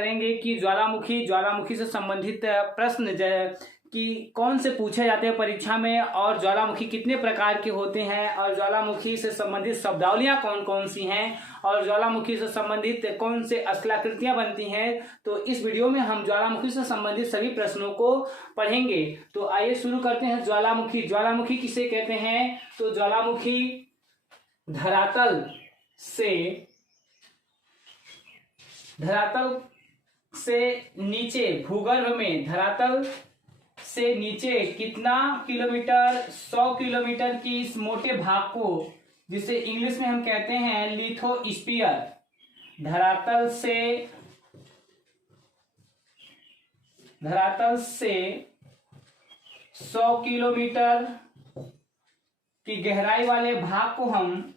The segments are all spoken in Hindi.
करेंगे कि ज्वालामुखी से संबंधित प्रश्न कि कौन से पूछे जाते हैं परीक्षा में, और ज्वालामुखी कितने प्रकार के होते हैं, और ज्वालामुखी से संबंधित शब्दावलियां कौन कौन सी हैं, और ज्वालामुखी से संबंधित कौन से स्थलाकृतियां बनती हैं। तो इस वीडियो में हम ज्वालामुखी से संबंधित सभी प्रश्नों को पढ़ेंगे। तो आइए शुरू करते हैं। ज्वालामुखी किसे कहते हैं? तो ज्वालामुखी धरातल से नीचे भूगर्भ में, धरातल से नीचे कितना किलोमीटर? 100 किलोमीटर की इस मोटे भाग को, जिसे इंग्लिश में हम कहते हैं लिथोस्फीयर, धरातल से 100 किलोमीटर की गहराई वाले भाग को हम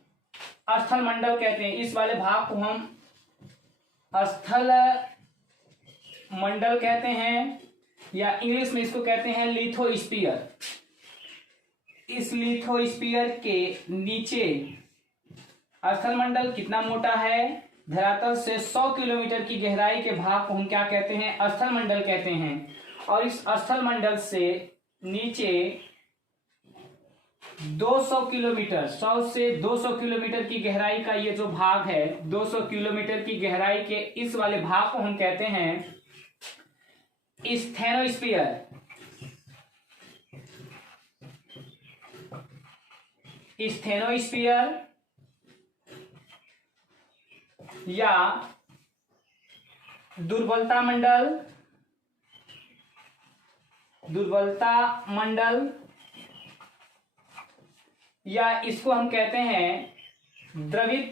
स्थल मंडल कहते हैं। इस वाले भाग को हम स्थल मंडल कहते हैं, या इंग्लिश में इसको कहते हैं लिथोस्फीयर। इस लिथोस्फीयर के नीचे स्थल मंडल कितना मोटा है? धरातल से 100 किलोमीटर की गहराई के भाग को हम क्या कहते हैं? स्थल मंडल कहते हैं। और इस स्थल मंडल से नीचे 200 किलोमीटर, 100 से 200 किलोमीटर की गहराई का ये जो भाग है, 200 किलोमीटर की गहराई के इस वाले भाग को हम कहते हैं स्थेनोस्फीयर। स्थेनोस्फीयर या दुर्बलता मंडल, या इसको हम कहते हैं द्रवित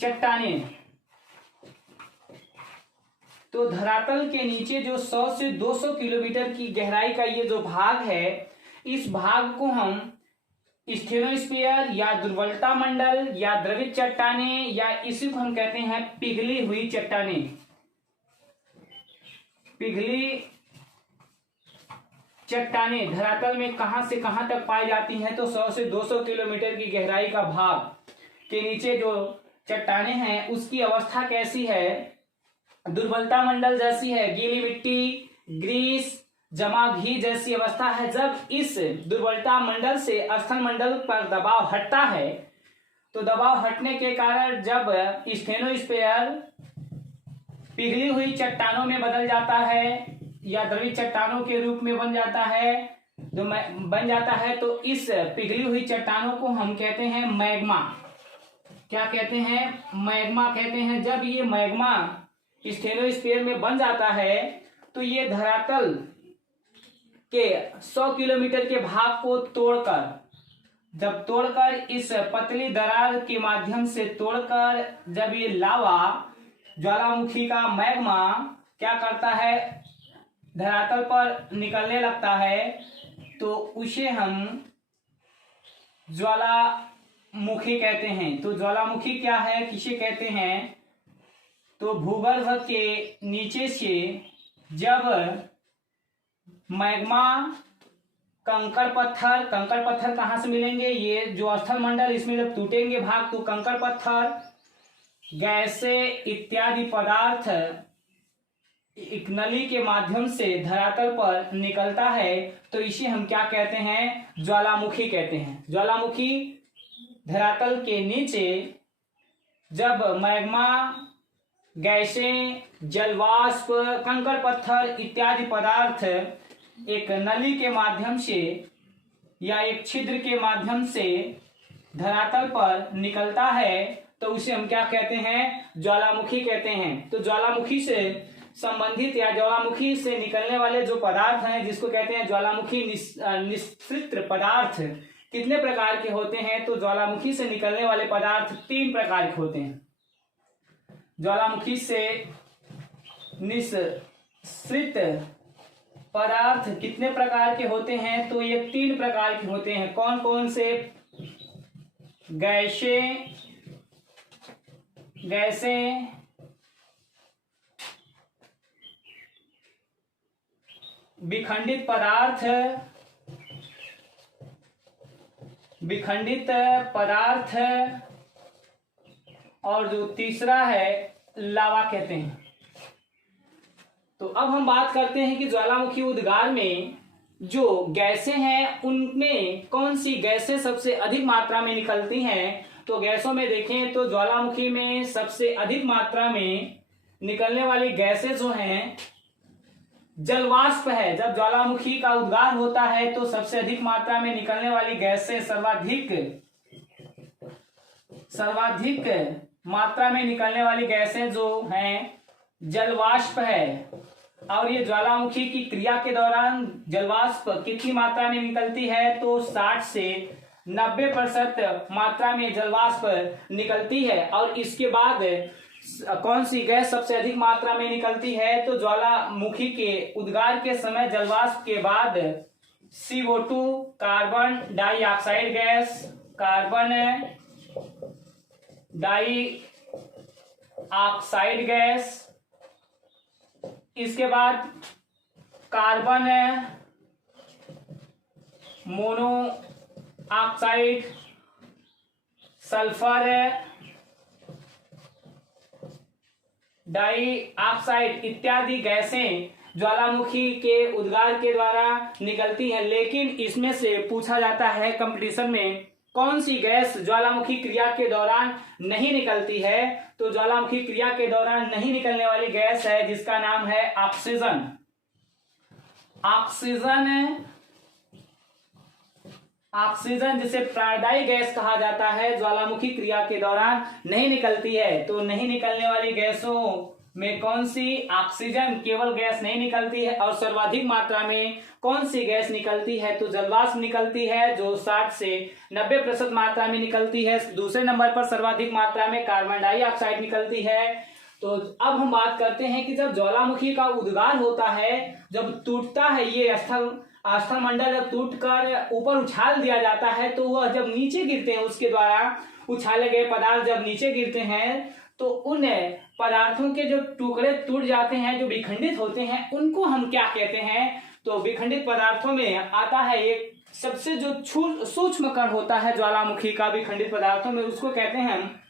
चट्टानें। तो धरातल के नीचे जो 100 से 200 किलोमीटर की गहराई का ये जो भाग है, इस भाग को हम स्थेनोस्फीयर या दुर्बलता मंडल या द्रवित चट्टानें, या इसी को हम कहते हैं पिघली हुई चट्टानें। पिघली चट्टानें धरातल में कहां से कहां तक पाई जाती हैं? तो 100 से 200 किलोमीटर की गहराई का भाग के नीचे जो चट्टानें हैं उसकी अवस्था कैसी है? दुर्बलता मंडल जैसी है, गीली मिट्टी, ग्रीस, जमा घी जैसी अवस्था है। जब इस दुर्बलता मंडल से स्थल मंडल पर दबाव हटता है, तो दबाव हटने के कारण जब स्थेनोस्फीयर पिघली हुई चट्टानों में बदल जाता है या द्रवित चट्टानों के रूप में बन जाता है, तो इस पिघली हुई चट्टानों को हम कहते हैं मैग्मा। क्या कहते हैं? मैग्मा कहते हैं। जब ये मैग्मा स्थेनोस्फीयर में बन जाता है, तो ये धरातल के 100 किलोमीटर के भाग को तोड़कर इस पतली दरार के माध्यम से तोड़कर, जब ये लावा ज्वालामुखी का मैग्मा क्या करता है? धरातल पर निकलने लगता है, तो उसे हम ज्वालामुखी कहते हैं। तो ज्वालामुखी क्या है, किसे कहते हैं? तो भूगर्भ के नीचे से जब मैग्मा, कंकड़ पत्थर कहां से मिलेंगे? ये जो स्थल मंडल, इसमें जब टूटेंगे भाग, तो कंकड़ पत्थर, गैसें इत्यादि पदार्थ एक नली के माध्यम से धरातल पर निकलता है, तो इसे हम क्या कहते हैं? ज्वालामुखी कहते हैं। ज्वालामुखी धरातल के नीचे जब मैग्मा, गैसें, जलवाष्प, कंकड़ पत्थर इत्यादि पदार्थ एक नली के माध्यम से या एक छिद्र के माध्यम से धरातल पर निकलता है, तो उसे हम क्या कहते हैं? ज्वालामुखी कहते हैं। तो ज्वालामुखी से संबंधित या ज्वालामुखी से निकलने वाले जो पदार्थ हैं, जिसको कहते हैं ज्वालामुखी निःसृत पदार्थ, कितने प्रकार के होते हैं? तो ज्वालामुखी से निकलने वाले पदार्थ 3 प्रकार के होते हैं। ज्वालामुखी से निःसृत पदार्थ कितने प्रकार के होते हैं? तो ये 3 प्रकार के होते हैं। कौन कौन से? गैसें, विखंडित पदार्थ, और जो तीसरा है लावा कहते हैं। तो अब हम बात करते हैं कि ज्वालामुखी उद्गार में जो गैसें हैं उनमें कौन सी गैसें सबसे अधिक मात्रा में निकलती हैं। तो गैसों में देखें तो ज्वालामुखी में सबसे अधिक मात्रा में निकलने वाली गैसें जो हैं जलवाष्प है। जब ज्वालामुखी का उद्गार होता है तो सबसे अधिक मात्रा में निकलने वाली गैसें सर्वाधिक मात्रा में निकलने वाली गैसें जो हैं जलवाष्प है। और ये ज्वालामुखी की क्रिया के दौरान जलवाष्प कितनी मात्रा में निकलती है तो 60 से 90% मात्रा में जलवाष्प निकलती है। और इसके बाद कौन सी गैस सबसे अधिक मात्रा में निकलती है तो ज्वालामुखी के उद्गार के समय जलवाष्प के बाद CO2 carbon dioxide gas, carbon dioxide gas, इसके बाद कार्बन मोनोऑक्साइड, सल्फर डाइऑक्साइड इत्यादि गैसें ज्वालामुखी के उद्गार के द्वारा निकलती है। लेकिन इसमें से पूछा जाता है कंपटीशन में कौन सी गैस ज्वालामुखी क्रिया के दौरान नहीं निकलती है तो ज्वालामुखी क्रिया के दौरान नहीं निकलने वाली गैस है जिसका नाम है ऑक्सीजन। ऑक्सीजन जिसे प्राणदायी गैस कहा जाता है ज्वालामुखी क्रिया के दौरान नहीं निकलती है। तो नहीं निकलने वाली गैसों में कौन सी, ऑक्सीजन केवल गैस नहीं निकलती है। और सर्वाधिक मात्रा में कौन सी गैस निकलती है तो जलवाष्प निकलती है जो 60 से 90% मात्रा में निकलती है। दूसरे नंबर पर सर्वाधिक मात्रा में कार्बन डाइऑक्साइड निकलती है। तो अब हम बात करते हैं कि जब ज्वालामुखी का उद्गार होता है, जब टूटता है ये स्थल मंडल, जब टूटकर ऊपर उछाल दिया जाता है तो वह जब नीचे गिरते हैं, उसके द्वारा उछाले गए पदार्थ जब नीचे गिरते हैं तो उन पदार्थों के जो टुकड़े टूट जाते हैं, जो विखंडित होते हैं, उनको हम क्या कहते हैं तो विखंडित पदार्थों में आता है एक सबसे जो सूक्ष्म कण होता है ज्वालामुखी का विखंडित पदार्थों में, उसको कहते हैं,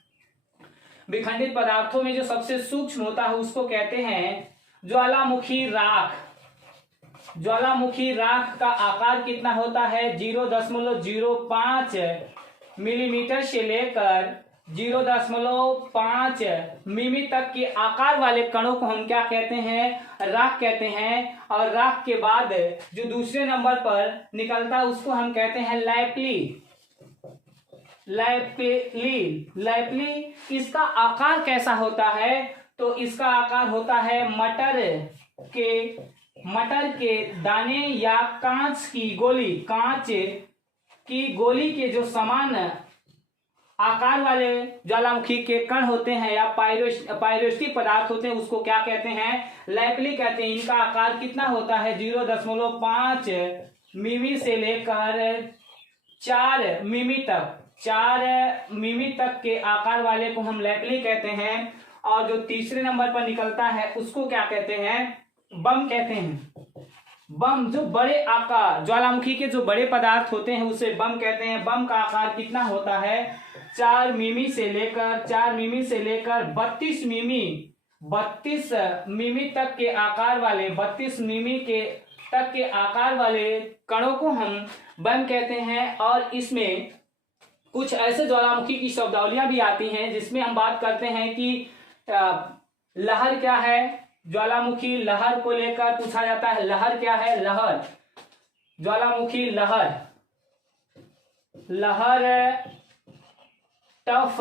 विखंडित पदार्थों में जो सबसे सूक्ष्म होता है उसको कहते हैं ज्वालामुखी राख। ज्वालामुखी राख का आकार कितना होता है 0.05 मिलीमीटर से लेकर 0.5 मिमी तक के आकार वाले कणों को हम क्या कहते हैं, राख कहते हैं। और राख के बाद जो दूसरे नंबर पर निकलता है उसको हम कहते हैं लैपली। इसका आकार कैसा होता है तो इसका आकार होता है मटर के दाने या कांच की गोली के जो समान आकार वाले ज्वालामुखी के कण होते हैं या पाइरोस्टिक पदार्थ होते हैं उसको क्या कहते हैं, लैपली कहते हैं। इनका आकार कितना होता है 0.5 मिमी से लेकर 4 मिमी तक के आकार वाले को हम लैपली कहते हैं। और जो तीसरे नंबर पर निकलता है उसको क्या कहते हैं, बम कहते हैं। बम जो बड़े आकार ज्वालामुखी के जो बड़े पदार्थ होते हैं उसे बम कहते हैं। बम का आकार कितना होता है 4 मिमी से लेकर 32 मिमी तक के आकार वाले 32 मिमी तक के आकार वाले कणों को हम बम कहते हैं। और इसमें कुछ ऐसे ज्वालामुखी की शब्दावलियां भी आती हैं जिसमें हम बात करते हैं कि लहर क्या है। ज्वालामुखी लहर को लेकर पूछा जाता है, लहर क्या है, लहर ज्वालामुखी लहर टफ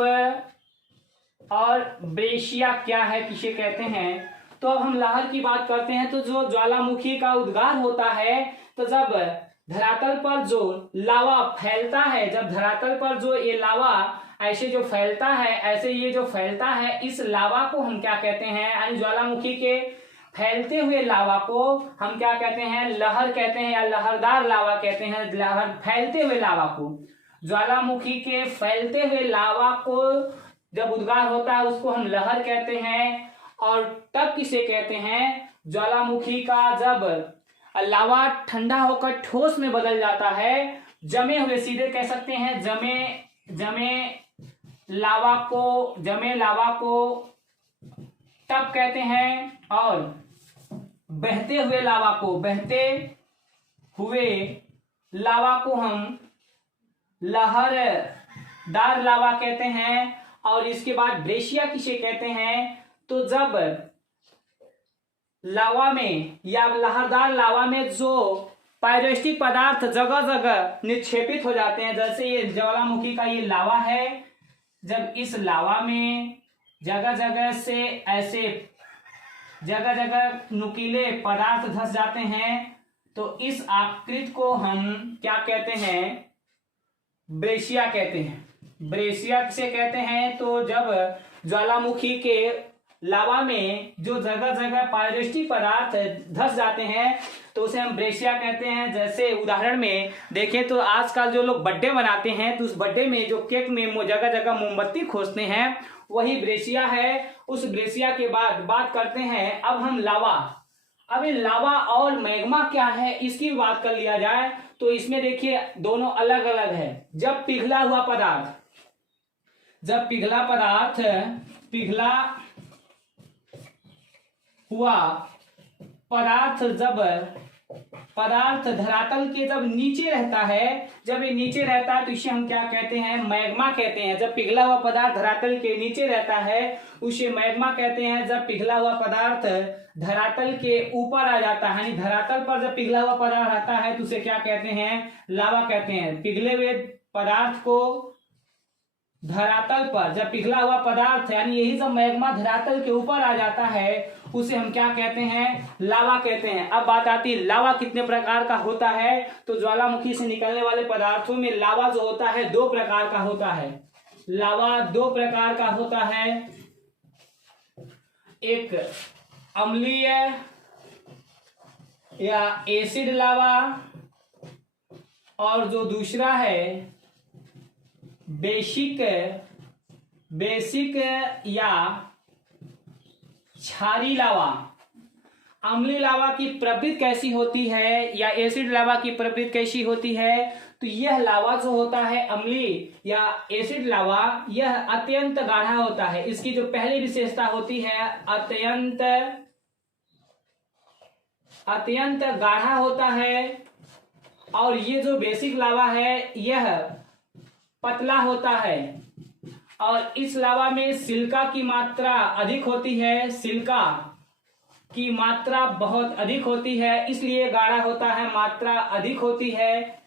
और ब्रेशिया क्या है, किसे कहते हैं। तो अब हम लहर की बात करते हैं तो जो ज्वालामुखी का उद्गार होता है तो जब धरातल पर जो लावा फैलता है, जब धरातल पर जो ये लावा ऐसे जो फैलता है, ऐसे ये जो फैलता है, इस लावा को हम क्या कहते हैं, यानी ज्वालामुखी के फैलते हुए लावा को हम क्या कहते हैं, लहर कहते हैं या लहरदार लावा कहते हैं। लहर फैलते हुए लावा को, ज्वालामुखी के फैलते हुए लावा को जब उद्गार होता है उसको हम लहर कहते हैं। और तब किसे कहते हैं, ज्वालामुखी का जब लावा ठंडा होकर ठोस में बदल जाता है, जमे हुए, सीधे कह सकते हैं जमे लावा को तब कहते हैं। और बहते हुए लावा को हम लहरदार लावा कहते हैं। और इसके बाद ब्रेशिया किसे कहते हैं? तो जब लावा में या लहरदार लावा में जो पायरोस्टिक पदार्थ जगह जगह निक्षेपित हो जाते हैं, जैसे ये ज्वालामुखी का ये लावा है, जब इस लावा में जगह जगह से ऐसे जगह जगह नुकीले पदार्थ धंस जाते हैं तो इस आकृति को हम क्या कहते हैं? ब्रेशिया कहते हैं। ब्रेशिया किसे कहते हैं? तो जब ज्वालामुखी के लावा में जो जगह जगह पायरोस्टिक पदार्थ धंस जाते हैं तो उसे हम ब्रेशिया कहते हैं। जैसे उदाहरण में देखें तो आजकल जो लोग बर्थडे मनाते हैं तो उस बर्थडे में जो केक में जगह जगह मोमबत्ती खोजते हैं वही ब्रेशिया है। उस ब्रेशिया के बाद बात करते हैं अब हम लावा। अब ये लावा और मैग्मा क्या है इसकी बात कर लिया जाए तो इसमें देखिए दोनों अलग अलग है। जब पिघला हुआ पदार्थ जब पदार्थ धरातल के जब नीचे रहता है, जब ये नीचे रहता है तो इसे हम क्या कहते हैं? मैग्मा कहते हैं। जब पिघला हुआ पदार्थ धरातल के नीचे रहता है उसे मैग्मा कहते हैं। जब पिघला हुआ पदार्थ धरातल के ऊपर आ जाता है, यानी धरातल पर जब पिघला हुआ पदार्थ आता है तो उसे क्या कहते हैं? लावा कहते हैं। पिघले हुए पदार्थ को धरातल पर जब पिघला हुआ पदार्थ यानी यही जब मैग्मा धरातल के ऊपर आ जाता है उसे हम क्या कहते हैं? लावा कहते हैं। अब बात आती है लावा कितने प्रकार का होता है? तो ज्वालामुखी से निकलने वाले पदार्थों में लावा जो होता है दो प्रकार का होता है। लावा दो प्रकार का होता है, एक अम्लीय या एसिड लावा और जो दूसरा है बेसिक या क्षारीय लावा। अम्लीय लावा की प्रवृत्ति कैसी होती है या एसिड लावा की प्रवृत्ति कैसी होती है? तो यह लावा जो होता है अम्लीय या एसिड लावा यह अत्यंत गाढ़ा होता है। इसकी जो पहली विशेषता होती है अत्यंत गाढ़ा होता है। और ये जो बेसिक लावा है यह पतला होता है और इस लावा में सिलिका की मात्रा अधिक होती है। सिलिका की मात्रा बहुत अधिक होती है इसलिए गाढ़ा होता है, मात्रा अधिक होती है।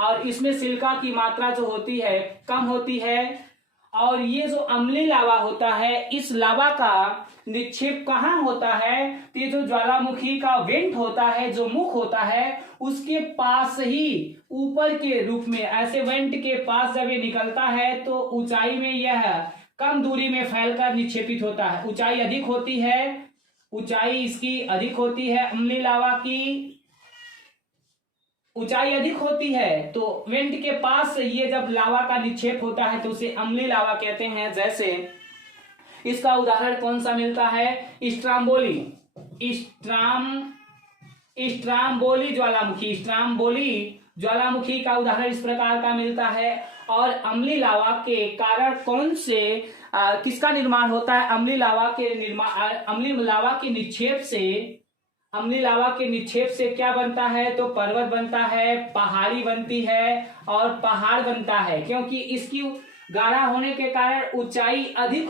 और इसमें सिलिका की मात्रा जो होती है कम होती है। और ये जो अम्लीय लावा होता है इस लावा का निक्षेप कहाँ होता है? तो ये जो ज्वालामुखी का वेंट होता है, जो मुख होता है उसके पास ही ऊपर के रूप में ऐसे वेंट के पास जब ये निकलता है तो ऊंचाई में यह कम दूरी में फैलकर निक्षेपित होता है। ऊंचाई अधिक होती है, ऊंचाई इसकी अधिक होती है। अम्लीय लावा की ऊंचाई अधिक होती है तो वेंट के पास ये जब लावा का निक्षेप होता है तो उसे अम्लीय लावा कहते हैं। जैसे इसका उदाहरण कौन सा मिलता है? स्ट्राम्बोली ज्वालामुखी का उदाहरण इस प्रकार का मिलता है। और अम्लीय लावा के कारण कौन से किसका निर्माण होता है? अम्लीय लावा के निक्षेप से क्या बनता है? तो पर्वत बनता है, पहाड़ी बनती है और पहाड़ बनता है। क्योंकि इसकी गाढ़ा होने के कारण ऊंचाई अधिक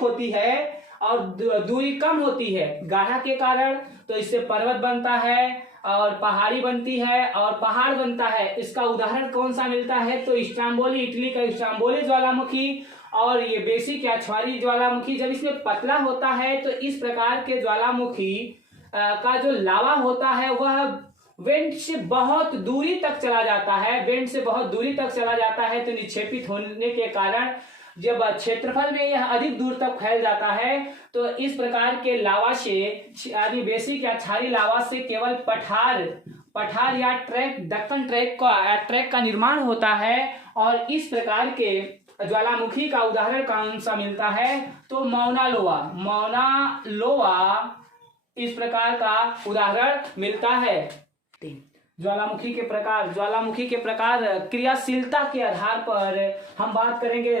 होती है और दूरी कम होती है गाढ़ा के कारण। तो इससे पर्वत बनता है और पहाड़ी बनती है और पहाड़ बनता है। इसका उदाहरण कौन सा मिलता है? तो स्ट्राम्बोली, इटली का स्ट्राम्बोली ज्वालामुखी। और ये बेसिक या क्षारीय ज्वालामुखी जब इसमें पतला होता है तो इस प्रकार के ज्वालामुखी का जो लावा होता है वह वेंट से बहुत दूरी तक चला जाता है। तो निक्षेपित होने के कारण जब क्षेत्रफल में यह अधिक दूर तक फैल जाता है तो इस प्रकार के लावा से यानी बेसिक या क्षारीय लावा से केवल पठार या दक्कन ट्रैक का निर्माण होता है। और इस प्रकार के ज्वालामुखी का उदाहरण कौन सा मिलता है? तो मौना लोवा इस प्रकार का उदाहरण मिलता है। ज्वालामुखी के प्रकार क्रियाशीलता के आधार पर हम बात करेंगे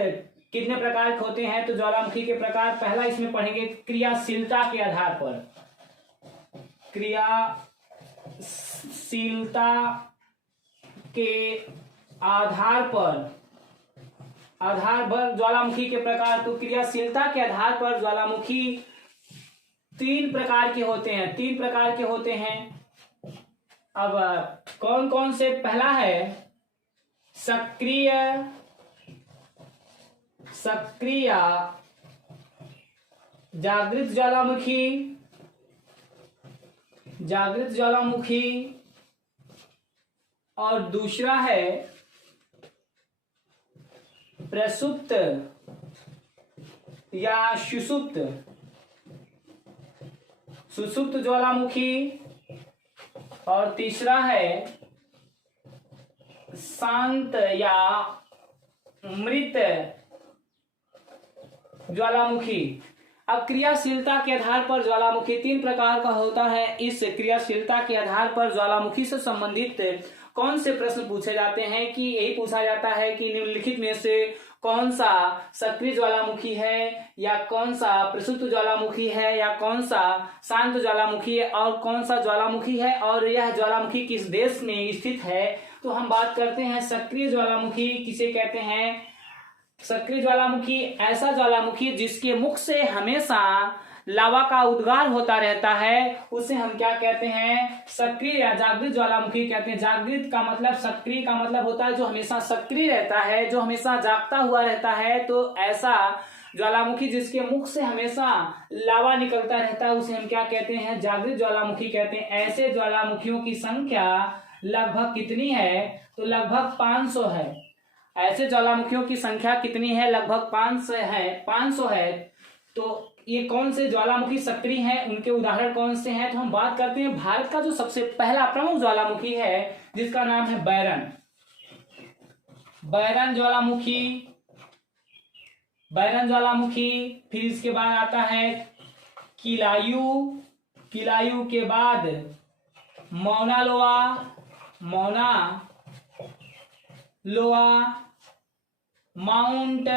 कितने प्रकार के होते हैं। तो ज्वालामुखी के प्रकार पहला इसमें पढ़ेंगे क्रियाशीलता के आधार पर। क्रियाशीलता के आधार पर ज्वालामुखी के प्रकार। तो क्रियाशीलता के आधार पर ज्वालामुखी तीन प्रकार के होते हैं। अब कौन कौन से? पहला है सक्रिय जागृत ज्वालामुखी और दूसरा है प्रसुप्त या सुसुप्त ज्वालामुखी और तीसरा है शांत या मृत ज्वालामुखी। अब क्रियाशीलता के आधार पर ज्वालामुखी तीन प्रकार का होता है। इस क्रियाशीलता के आधार पर ज्वालामुखी से संबंधित कौन से प्रश्न पूछे जाते हैं कि यही पूछा जाता है कि निम्नलिखित में से कौन सा सक्रिय ज्वालामुखी है, या कौन सा प्रसुप्त ज्वालामुखी है, या कौन सा शांत ज्वालामुखी है, और कौन सा ज्वालामुखी है, और यह ज्वालामुखी किस देश में स्थित है। तो हम बात करते हैं सक्रिय ज्वालामुखी किसे कहते हैं। सक्रिय ज्वालामुखी ऐसा ज्वालामुखी जिसके मुख से हमेशा लावा का उद्गार होता रहता है, उसे हम क्या कहते हैं? सक्रिय या जागृत ज्वालामुखी कहते हैं। जागृत का मतलब, सक्रिय का मतलब होता है जो हमेशा सक्रिय रहता है, जो हमेशा जागता हुआ रहता है। तो ऐसा ज्वालामुखी जिसके मुख से हमेशा लावा निकलता रहता है उसे हम क्या कहते हैं? जागृत ज्वालामुखी कहते हैं। ऐसे ज्वालामुखियों की संख्या लगभग कितनी है? तो लगभग 500 है। ऐसे ज्वालामुखियों की संख्या कितनी है? लगभग 500 है। तो ये कौन से ज्वालामुखी सक्रिय हैं, उनके उदाहरण कौन से हैं? तो हम बात करते हैं भारत का जो सबसे पहला प्रमुख ज्वालामुखी है जिसका नाम है बैरन ज्वालामुखी। फिर इसके बाद आता है किलायू के बाद Mauna Loa, Mount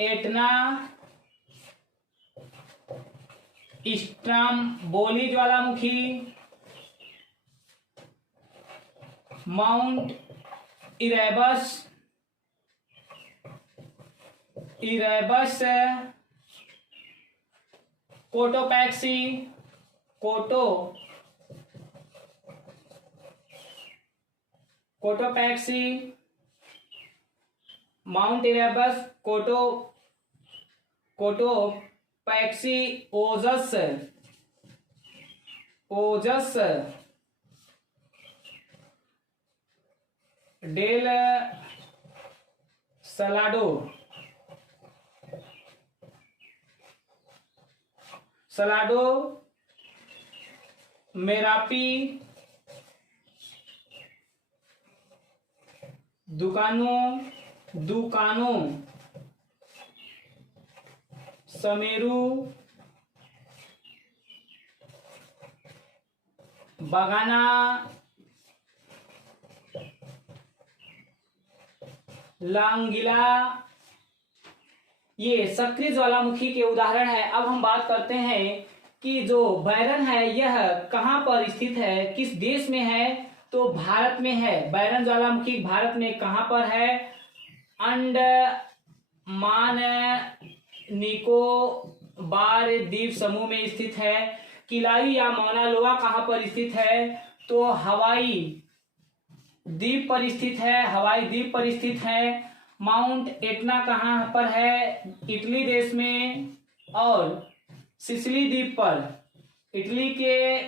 Etna, Stromboli ज्वालामुखी, Mount Erebus, Cotopaxi, Mount Erebus, Cotopaxi, Ojos, del Salado, Merapi, Dukono, Semeru, बगाना, लांगिला, ये सक्रिय ज्वालामुखी के उदाहरण है। अब हम बात करते हैं कि जो बैरन है यह कहां पर स्थित है, किस देश में है? तो भारत में है। बैरन ज्वालामुखी भारत में कहां पर है? अंडमान निकोबार द्वीप समूह में स्थित है। किलायू या मौना लोआ कहां पर स्थित है? तो हवाई द्वीप पर स्थित है। माउंट एटना कहां पर है? इटली देश में। और सिसिली द्वीप पर, इटली के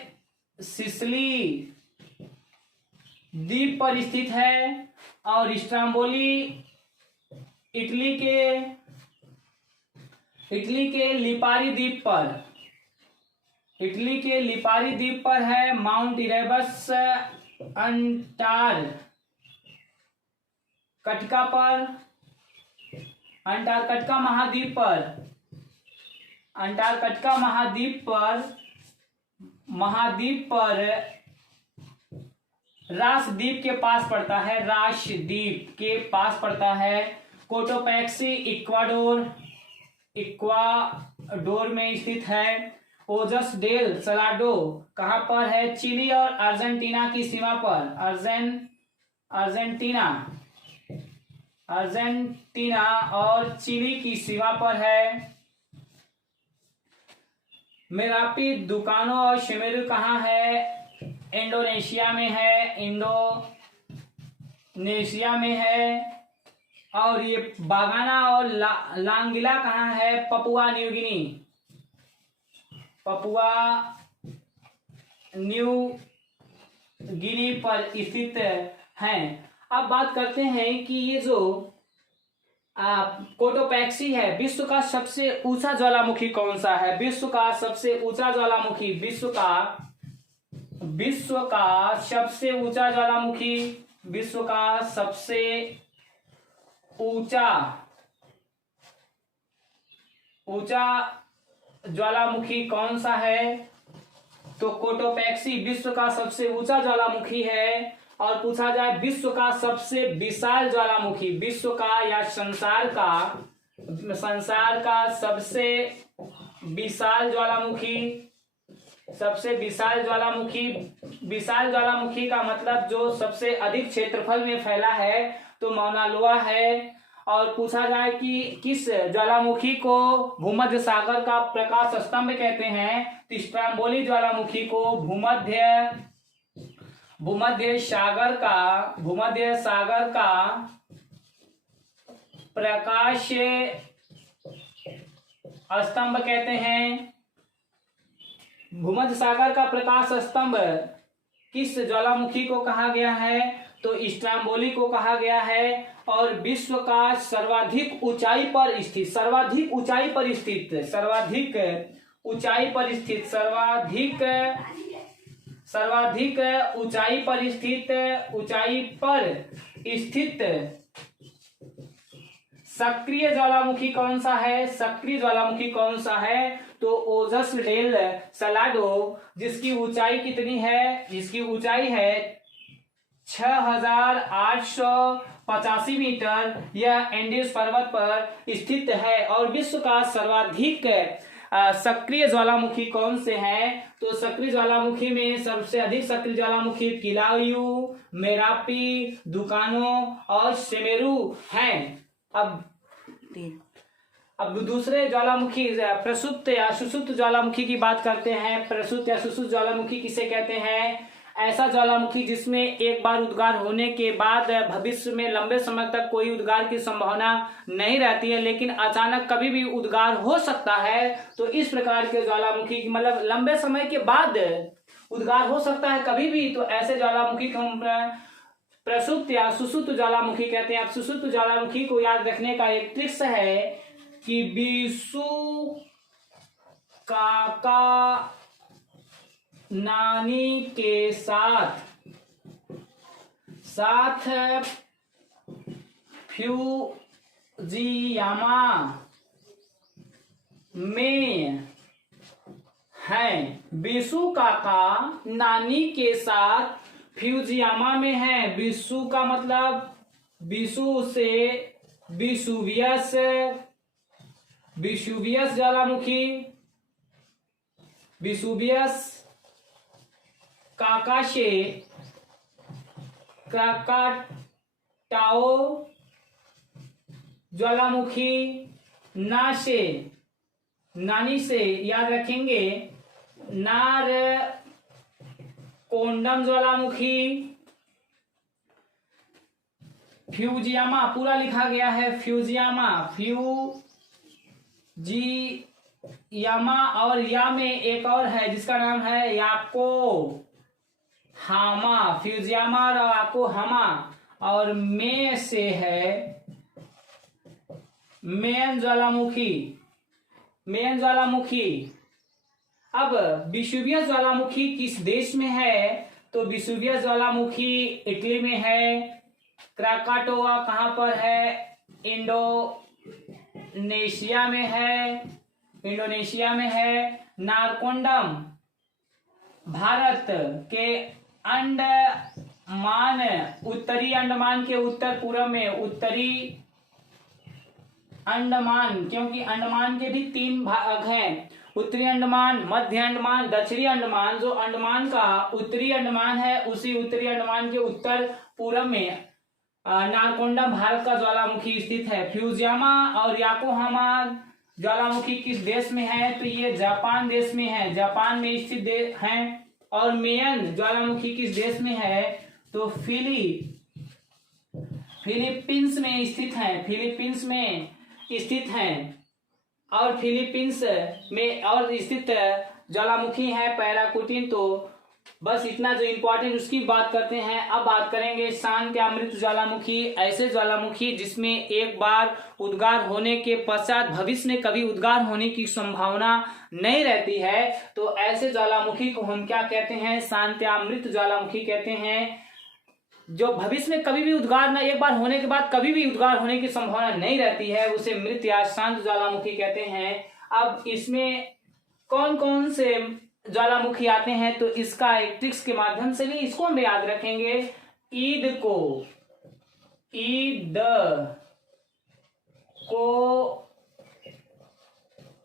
सिसिली द्वीप पर स्थित है। और स्ट्राम्बोली इटली के लिपारी द्वीप पर है। माउंट इरेबस अंटार्कटिका महाद्वीप पर रास द्वीप के पास पड़ता है। कोटोपैक्सी इक्वाडोर में स्थित है। ओजस डेल सलाडो कहाँ पर है? चिली और अर्जेंटीना की सीमा पर। अर्जेंटीना और चिली की सीमा पर है। मेरापी दुकानो और शेमेरू कहाँ है? इंडोनेशिया में है। इंडोनेशिया में है। और ये बागाना और लांगिला कहाँ है? पपुआ न्यू गिनी पर स्थित हैं। अब बात करते हैं कि ये जो कोटोपैक्सी है, विश्व का सबसे ऊंचा ज्वालामुखी कौन सा है? विश्व का सबसे ऊंचा ज्वालामुखी, विश्व का सबसे ऊंचा ज्वालामुखी, विश्व का सबसे ऊंचा ज्वालामुखी कौन सा है? तो कोटोपैक्सी विश्व का सबसे ऊंचा ज्वालामुखी है। और पूछा जाए विश्व का सबसे विशाल ज्वालामुखी, विश्व का या संसार का सबसे विशाल ज्वालामुखी का मतलब जो सबसे अधिक क्षेत्रफल में फैला है तो मौना लोआ है। और पूछा जाए कि किस ज्वालामुखी को भूमध्य सागर का प्रकाश स्तंभ कहते हैं? तो स्ट्रोम्बोली ज्वालामुखी को भूमध्य सागर का प्रकाश स्तंभ कहते हैं। भूमध्य सागर का प्रकाश स्तंभ किस ज्वालामुखी को कहा गया है? तो स्ट्रोम्बोली को कहा गया है। और विश्व का सर्वाधिक ऊंचाई पर स्थित सक्रिय ज्वालामुखी कौन सा है? तो ओजस डेल सलाडो, जिसकी ऊंचाई कितनी है? जिसकी ऊंचाई है 6885 मीटर। यह एंडीज पर्वत पर स्थित है। और विश्व का सर्वाधिक सक्रिय ज्वालामुखी कौन से हैं? तो सक्रिय ज्वालामुखी में सबसे अधिक सक्रिय ज्वालामुखी किलायू, मेरापी, दुकानो और सेमेरू हैं। अब दूसरे ज्वालामुखी प्रसुप्त या सुसुप्त ज्वालामुखी की बात करते हैं। प्रसुप्त या सुसुप्त ज्वालामुखी किसे कहते हैं? ऐसा ज्वालामुखी जिसमें एक बार उद्गार होने के बाद भविष्य में लंबे समय तक कोई उद्गार की संभावना नहीं रहती है, लेकिन अचानक कभी भी उद्गार हो सकता है। तो इस प्रकार के ज्वालामुखी मतलब लंबे समय के बाद उद्गार हो सकता है कभी भी, तो ऐसे ज्वालामुखी को हम प्रसुप्त या सुसुप्त ज्वालामुखी कहते हैं। अब सुसुप्त ज्वालामुखी को याद रखने का एक ट्रिक्स है कि बीसू काका नानी के साथ फ्यूजियामा में है। बीसू काका नानी के साथ फ्यूजियामा में है। बीसू का मतलब बीसू से विसुवियस ज्वालामुखी, विसुवियस काका से क्राकाटाओ ज्वालामुखी, नानी से याद रखेंगे नारकोंडम ज्वालामुखी, फ्यूजियामा पूरा लिखा गया है फ्यूजियामा और या में एक और है जिसका नाम है याको हामा, फ्यूजियामा और याको हामा। और में से है मेन ज्वालामुखी। अब विसुवियस ज्वालामुखी किस देश में है? तो विसुवियस ज्वालामुखी इटली में है। क्राकाटोआ कहाँ पर है? इंडोनेशिया में है। नारकोंडम भारत के अंडमान, उत्तरी अंडमान के उत्तर पूर्व में, उत्तरी अंडमान, क्योंकि अंडमान के भी 3 भाग हैं, उत्तरी अंडमान, मध्य अंडमान, दक्षिणी अंडमान। जो अंडमान का उत्तरी अंडमान है, उसी उत्तरी अंडमान के उत्तर पूर्व में नारकोंडम भारत का ज्वालामुखी स्थित है। फ्यूजियामा और याकोहामा ज्वालामुखी किस देश में है? तो ये जापान देश में है, जापान में स्थित है। और मेयन ज्वालामुखी किस देश में है? तो फिलीपींस में स्थित है, फिलीपींस में स्थित है। और फिलीपींस में और स्थित ज्वालामुखी है पैराकूटिन। तो बस इतना जो इम्पोर्टेंट उसकी बात करते हैं। अब बात करेंगे शांति अमृत ज्वालामुखी। ऐसे ज्वालामुखी जिसमें एक बार उद्गार होने के पश्चात भविष्य में कभी उद्गार होने की संभावना नहीं रहती है, तो ऐसे ज्वालामुखी को हम क्या कहते हैं? शांति अमृत ज्वालामुखी कहते हैं। जो भविष्य में कभी भी उद्गार न, एक बार होने के बाद कभी भी उद्गार होने की संभावना नहीं रहती है, उसे मृत या शांत ज्वालामुखी कहते हैं। अब इसमें कौन कौन से ज्वालामुखी आते हैं, तो इसका एक ट्रिक्स के माध्यम से भी इसको हम याद रखेंगे। ईद को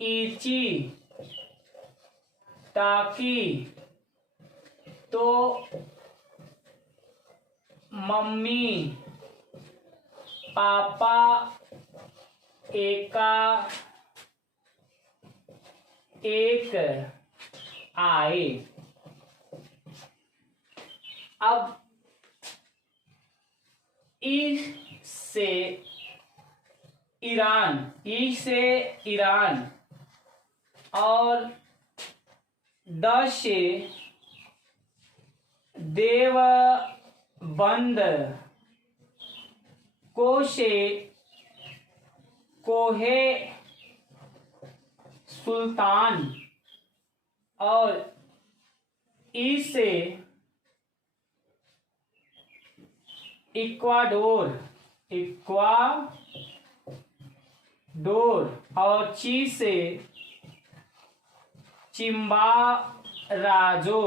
इची, ताकी, तो मम्मी पापा एका एक आए। अब ई से ईरान और द से देवबंद, को से कोहे सुल्तान और ई से इक्वाडोर और ची से चिम्बाराजो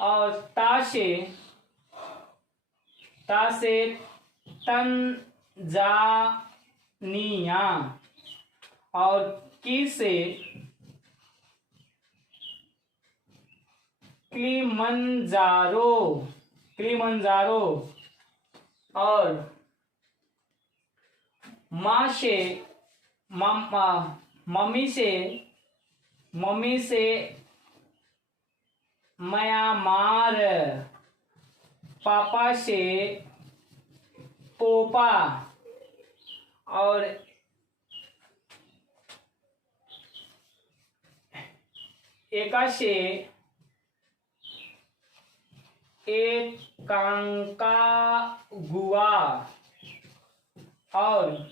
और ता से तंजानिया और की से क्लिमंजारो और माँ से मम्मी से म्यांमार, पापा से पोपा और एका से एकांकागुआ और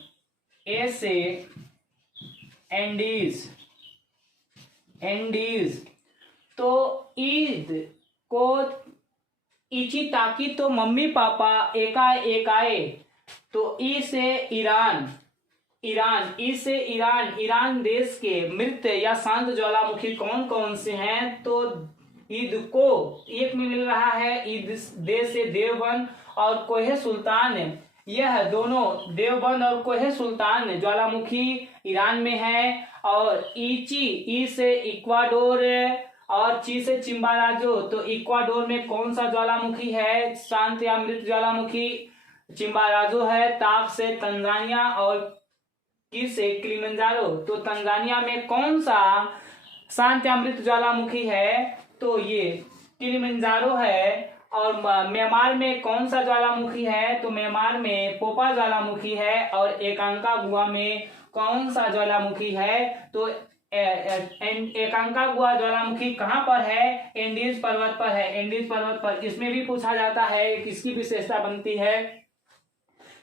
ए से एंडीज। तो ईद को इची ताकी, तो मम्मी पापा एका एक आए। तो ई से ईरान, ई से ईरान देश के मृत या शांत ज्वालामुखी कौन कौन से हैं? तो ईद को एक में मिल रहा है, ईद देश से देवबंद और कोहे सुल्तान। यह दोनों देवबंद और कोहे सुल्तान ज्वालामुखी ईरान में है। और ई से इक्वाडोर और ची से चिम्बाराजो। तो इक्वाडोर में कौन सा ज्वालामुखी है? शांत या मृत ज्वालामुखी चिम्बाराजो है। ताक से तंजानिया और की से किलिमंजारो। तो तंजानिया में कौन सा शांत या मृत ज्वालामुखी है? तो ये किलिमंजारो है। और म्यांमार में कौन सा ज्वालामुखी है? तो म्यांमार में पोपा ज्वालामुखी है। और एकांकागुआ में कौन सा ज्वालामुखी है? तो एकांकागुआ ज्वालामुखी कहाँ पर है? एंडीज पर्वत पर है, एंडीज पर्वत पर। इसमें भी पूछा जाता है, किसकी विशेषता बनती है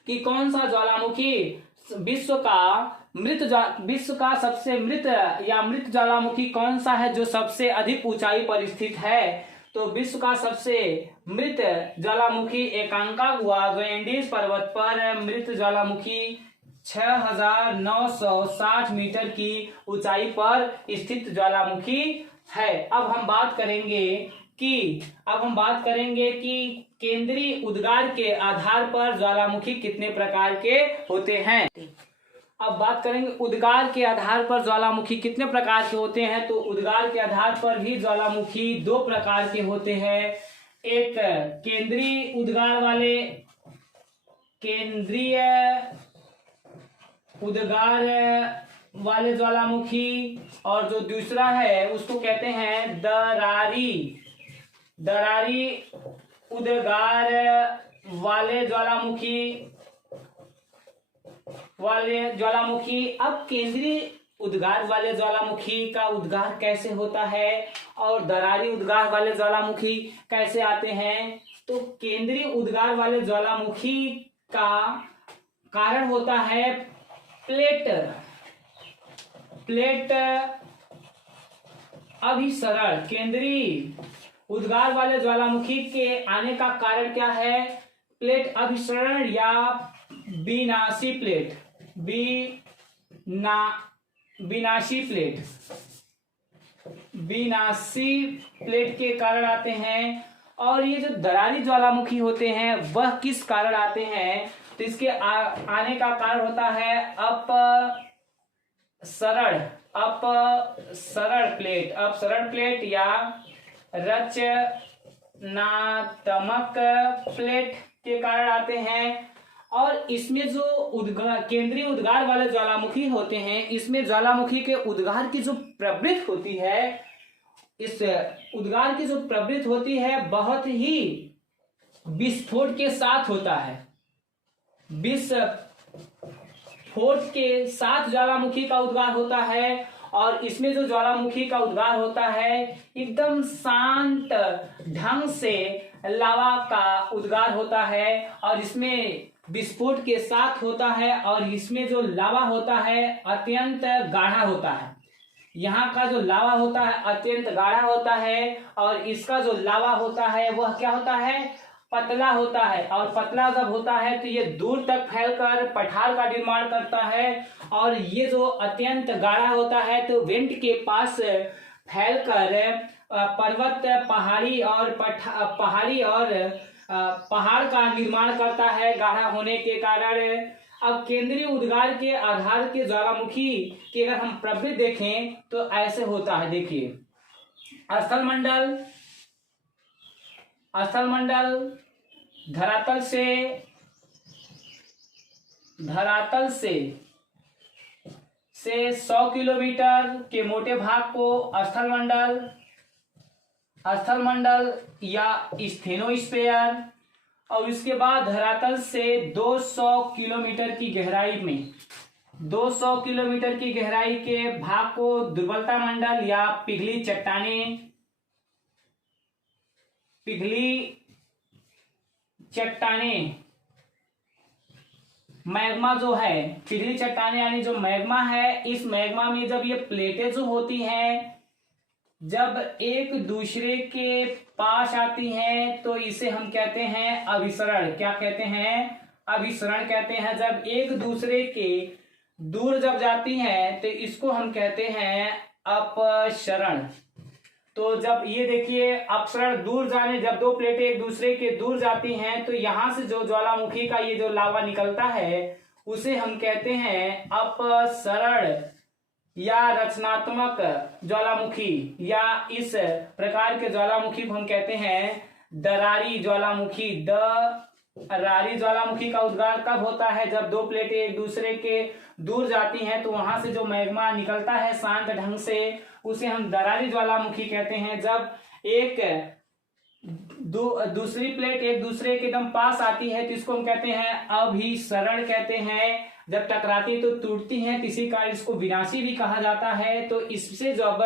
कि कौन सा ज्वालामुखी विश्व का सबसे मृत या मृत ज्वालामुखी कौन सा है जो सबसे अधिक ऊंचाई पर स्थित है? तो विश्व का सबसे मृत ज्वालामुखी एकांकागुआ जो एंडीज पर्वत पर मृत ज्वालामुखी 6960 मीटर की ऊंचाई पर स्थित ज्वालामुखी है। अब हम बात करेंगे कि केंद्रीय उद्गार के आधार पर ज्वालामुखी कितने प्रकार के होते हैं। अब बात करेंगे उद्गार के आधार पर ज्वालामुखी कितने प्रकार के होते हैं। तो उद्गार के आधार पर भी ज्वालामुखी दो प्रकार के होते हैं। एक केंद्रीय उद्गार वाले, केंद्रीय उद्गार वाले ज्वालामुखी, और जो दूसरा है उसको कहते हैं दरारी, दरारी उद्गार वाले ज्वालामुखी, अब केंद्रीय उद्गार वाले ज्वालामुखी का उद्गार कैसे होता है और दरारी उद्गार वाले ज्वालामुखी कैसे आते हैं। तो केंद्रीय उद्गार वाले ज्वालामुखी का कारण होता है प्लेट अभिसरण। केंद्रीय उद्गार वाले ज्वालामुखी के आने का कारण क्या है, प्लेट अभिसरण या विनाशी प्लेट, विनाशी प्लेट के कारण आते हैं। और ये जो दरारी ज्वालामुखी होते हैं वह किस कारण आते हैं, तो इसके आने का कारण होता है अपसरण प्लेट या रचनात्मक प्लेट के कारण आते हैं। और इसमें जो केंद्रीय उद्गार वाले ज्वालामुखी होते हैं, इसमें ज्वालामुखी के उद्गार की जो प्रवृत्ति होती है, इस उद्गार की जो प्रवृत्ति होती है बहुत ही विस्फोट के साथ होता है। विस्फोट के साथ ज्वालामुखी का उद्गार होता है। और इसमें जो ज्वालामुखी का उद्गार होता है एकदम शांत ढंग से लावा का उद्गार होता है, और इसमें विस्फोट के साथ होता है। और इसमें जो लावा होता है अत्यंत गाढ़ा होता है। यहाँ का जो लावा होता है अत्यंत गाढ़ा होता है, और इसका जो लावा होता है वह क्या होता है, पतला होता है। और पतला जब होता है तो ये दूर तक फैलकर पठार का निर्माण करता है। और ये जो अत्यंत गाढ़ा होता है तो वेंट के पास फैलकर पर्वत, पहाड़ी और पहाड़ का निर्माण करता है गाढ़ा होने के कारण। अब केंद्रीय उद्गार के आधार के ज्वालामुखी की अगर हम प्रवृत्ति देखें तो ऐसे होता है। देखिए, स्थल मंडल धरातल से 100 किलोमीटर के मोटे भाग को स्थल मंडल या स्फेनोस्फीयर, और उसके बाद धरातल से 200 किलोमीटर की गहराई में 200 किलोमीटर की गहराई के भाग को दुर्बलता मंडल या पिघली चट्टाने मैग्मा जो है, पिघली चट्टाने यानी जो मैग्मा है, इस मैग्मा में जब ये प्लेटें जो होती हैं जब एक दूसरे के पास आती हैं तो इसे हम कहते हैं अभिसरण। क्या कहते हैं, अभिसरण कहते हैं। जब एक दूसरे के दूर जब जाती हैं तो इसको हम कहते हैं अपसरण। तो जब ये देखिए अपसरण, दूर जाने, जब दो प्लेटें एक दूसरे के दूर जाती हैं तो यहां से जो ज्वालामुखी का ये जो लावा निकलता है उसे हम कहते हैं अपसरण या रचनात्मक ज्वालामुखी, या इस प्रकार के ज्वालामुखी को हम कहते हैं दरारी ज्वालामुखी। दरारी ज्वालामुखी का उद्गार कब होता है, जब दो प्लेटें एक दूसरे के दूर जाती हैं तो वहां से जो मैग्मा निकलता है शांत ढंग से, उसे हम दरारी ज्वालामुखी कहते हैं। जब एक दूसरी प्लेट एक दूसरे के एकदम पास आती है तो इसको हम कहते हैं अभिसरण कहते हैं। जब टकराती तो टूटती हैं तो इसी कारण इसको विनाशी भी कहा जाता है। तो इससे जब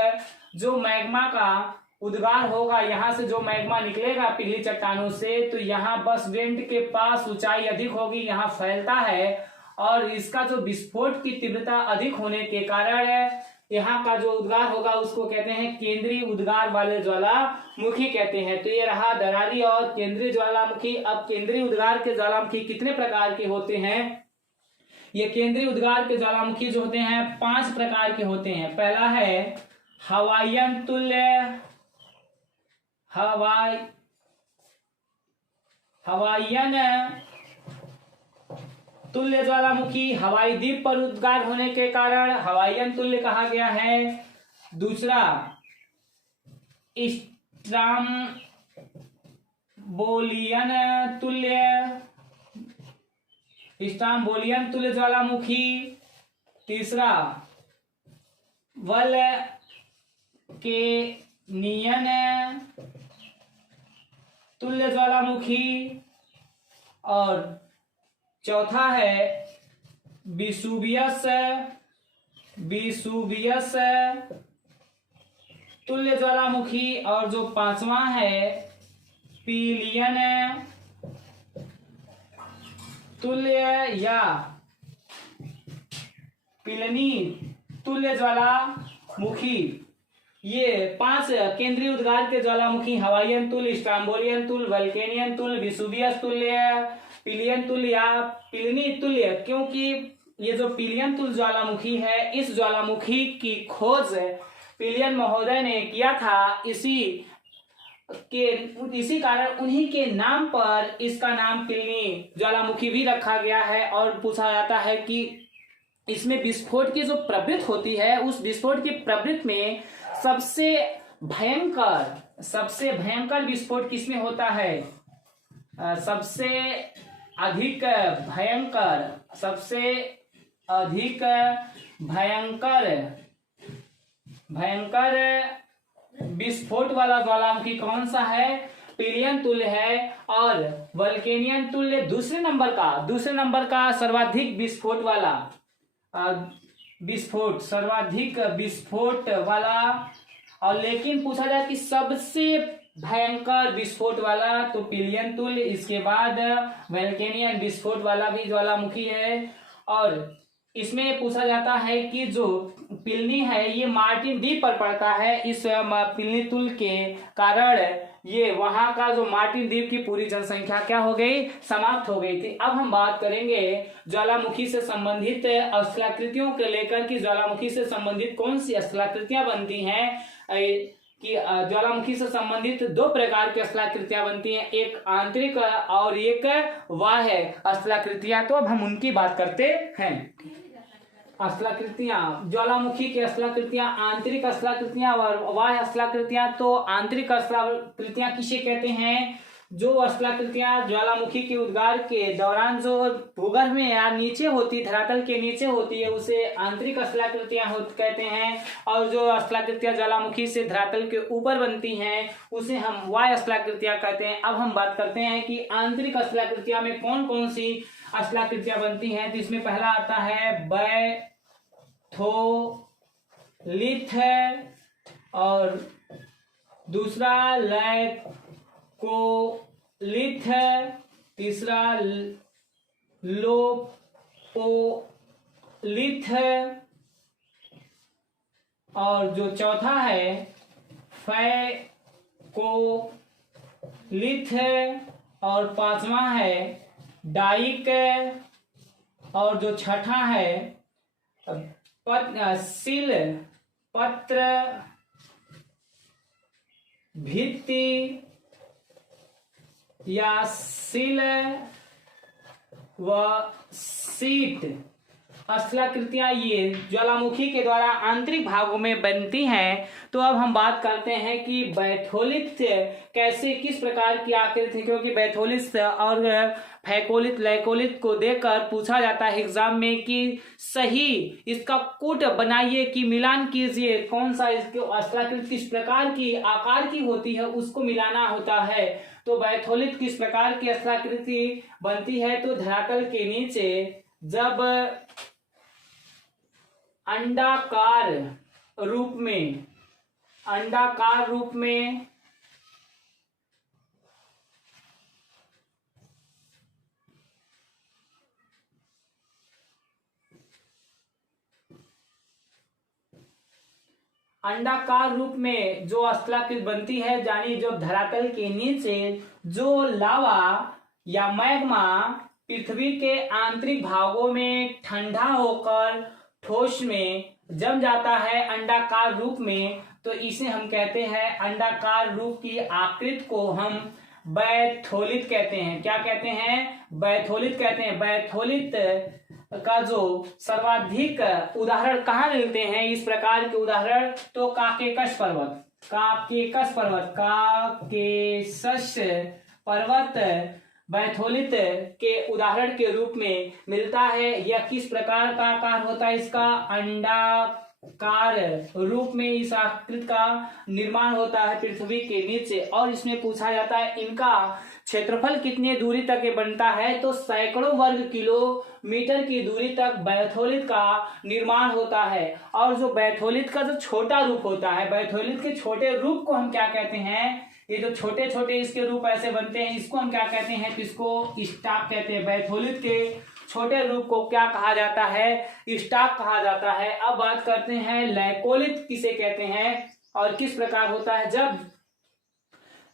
जो मैग्मा का उद्गार होगा, यहाँ से जो मैग्मा निकलेगा पिघली चट्टानों से, तो यहाँ बस वेंट के पास ऊंचाई अधिक होगी, यहाँ फैलता है, और इसका जो विस्फोट की तीव्रता अधिक होने के कारण यहाँ का जो उद्गार होगा उसको कहते हैं केंद्रीय उद्गार वाले ज्वालामुखी कहते हैं। तो ये रहा दरारी और केंद्रीय ज्वालामुखी। अब केंद्रीय उद्गार के ज्वालामुखी कितने प्रकार के होते हैं, ये केंद्रीय उद्गार के ज्वालामुखी जो होते हैं 5 प्रकार के होते हैं। पहला है हवाईयन तुल्य, तुल्य ज्वालामुखी हवाई द्वीप पर उद्गार होने के कारण हवाईयन तुल्य कहा गया है। दूसरा, स्ट्राम्बोलियन तुल्य, स्ट्राम्बोलियन तुल्य ज्वालामुखी। तीसरा, वल्केनियन तुल्य ज्वालामुखी। और चौथा है विसुवियस तुल्य ज्वालामुखी। और जो पांचवा है पिलियन तुल्य या पिलनी तुल्य ज्वालामुखी। ये 5 केंद्रीय उद्गार के ज्वालामुखी हवाईयन तुल्य, स्ट्राम्बोलियन तुल्य, वल्केनियन तुल्य, विसुवियस तुल्य, पिलियन तुल्य या पिलनी तुल्य। क्योंकि ये जो पिलियन तुल्य ज्वालामुखी है, इस ज्वालामुखी की खोज पिलियन महोदय ने किया था। इसी कारण उन्हीं के नाम पर इसका नाम पिलनी ज्वालामुखी भी रखा गया है। और पूछा जाता है कि इसमें विस्फोट की जो प्रवृत्ति होती है, उस विस्फोट की प्रवृत्ति में सबसे भयंकर विस्फोट किसमें होता है? सबसे अधिक भयंकर विस्फोट वाला ज्वालामुखी कौन सा है? पिलियन तुल्य है। और वल्केनियन तुल्य दूसरे नंबर का सर्वाधिक विस्फोट वाला। और लेकिन पूछा जाए कि सबसे भयंकर विस्फोट वाला, तो पिलियन तुल्य, इसके बाद वल्केनियन विस्फोट वाला भी ज्वालामुखी है। और इसमें पूछा जाता है कि जो पिलनी है ये मार्टिन द्वीप पर पड़ता है। इस पिलनी तुल्य के कारण ये वहां का जो मार्टिन द्वीप की पूरी जनसंख्या क्या हो गई? समाप्त हो गई थी। अब हम बात करेंगे ज्वालामुखी से संबंधित स्थलाकृतियों को लेकर कि ज्वालामुखी से संबंधित कौन सी स्थलाकृतियां बनती हैं। कि ज्वालामुखी से संबंधित 2 प्रकार की स्थलाकृतियां बनती हैं, एक आंतरिक और एक बाह्य स्थलाकृतियां। तो अब हम उनकी बात करते हैं। स्थलाकृतियां, ज्वालामुखी की स्थलाकृतियां, आंतरिक स्थलाकृतियां और बाह्य स्थलाकृतियां। तो आंतरिक स्थलाकृतियां किसे कहते हैं? जो स्थलाकृतियां ज्वालामुखी के उद्गार के दौरान जो भूगर्भ में या नीचे होती, धरातल के नीचे होती है, उसे आंतरिक स्थलाकृतियां कहते हैं। और जो स्थलाकृतियां ज्वालामुखी से धरातल के ऊपर बनती हैं, उसे हम बाह्य स्थलाकृतियां कहते हैं। अब हम बात करते हैं कि आंतरिक स्थलाकृतियां में कौन कौन सी स्थलाकृतियां बनती हैं। तो इसमें पहला आता है बैथोलिथ, और दूसरा लैकोलिथ, तीसरा लोपोलिथ, और जो चौथा है फैकोलिथ, और पांचवा है डाइक, और जो छठा है सिल पत्र भित्ति या सिल व सीट स्थलाकृतियां ये ज्वालामुखी के द्वारा आंतरिक भागों में बनती हैं। तो अब हम बात करते हैं कि बैथोलिथ कैसे, किस प्रकार की आकृति, क्योंकि बैथोलिथ और फैकोलिथ, लैकोलिथ को देखकर पूछा जाता है एग्जाम में कि सही इसका कूट बनाइए कि मिलान कीजिए, कौन सा इसकी स्थलाकृति किस प्रकार की आकार की होती है उसको मिलाना होता है। तो बैथोलिथ किस प्रकार की स्थलाकृति बनती है? तो धरातल के नीचे जब अंडाकार रूप में जो स्थलाकृति बनती है, यानी जब धरातल के नीचे जो लावा या मैग्मा पृथ्वी के आंतरिक भागों में ठंडा होकर ठोस में जम जाता है अंडाकार रूप में, तो इसे हम कहते हैं, अंडाकार रूप की आकृति को हम बैथोलित कहते हैं। क्या कहते हैं? बैथोलित कहते हैं। बैथोलित का जो सर्वाधिक उदाहरण कहाँ मिलते हैं इस प्रकार के उदाहरण? तो काकेकस पर्वत, काकेकस पर्वत, काकेशस पर्वत बैथोलित के उदाहरण के रूप में मिलता है। यह किस प्रकार का आकार होता है? इसका अंडाकार रूप में इस आकृति का निर्माण होता है पृथ्वी के नीचे। और इसमें पूछा जाता है इनका क्षेत्रफल कितनी दूरी तक ये बनता है? तो सैकड़ों वर्ग किलोमीटर की दूरी तक बैथोलित का निर्माण होता है। और जो बैथोलित का जो छोटा रूप होता है, बैथोलित के छोटे रूप को हम क्या कहते हैं? ये जो छोटे छोटे इसके रूप ऐसे बनते हैं, इसको हम क्या कहते हैं? तो इसको स्टाक कहते हैं। बैथोलित के छोटे रूप को क्या कहा जाता है? स्टाक कहा जाता है। अब बात करते हैं लैकोलित किसे कहते हैं और किस प्रकार होता है?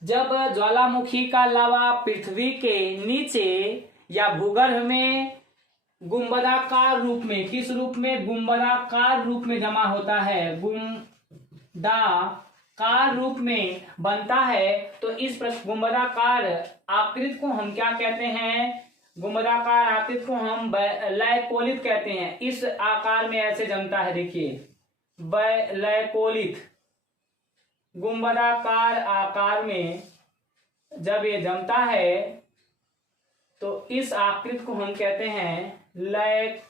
जब ज्वालामुखी का लावा पृथ्वी के नीचे या भूगर्भ में गुंबदाकार रूप में, किस रूप में? गुंबदाकार रूप में जमा होता है, गुंबदाकार रूप में बनता है, तो इस गुंबदाकार आकृति को हम क्या कहते हैं? गुंबदाकार आकृति को हम लैकोलित कहते हैं। इस आकार में ऐसे जमता है, देखिए लैकोलित गुंबदाकार आकार में जब ये जमता है तो इस आकृति को हम कहते हैं लैकोलित।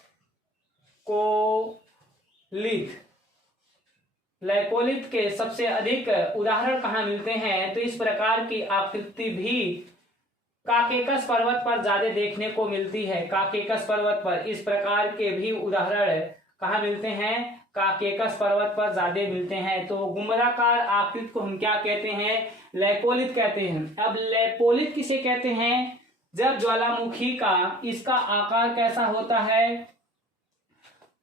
लैकोलित के सबसे अधिक उदाहरण कहाँ मिलते हैं? तो इस प्रकार की आकृति भी काकेकस पर्वत पर ज्यादा देखने को मिलती है। काकेकस पर्वत पर इस प्रकार के भी उदाहरण कहाँ मिलते हैं? काकेकस पर्वत पर ज्यादा मिलते हैं। तो गुंबदाकार आकृति को हम क्या कहते हैं? लैकोलित कहते हैं। अब लैपोलित किसे कहते हैं? जब ज्वालामुखी का इसका आकार कैसा होता है?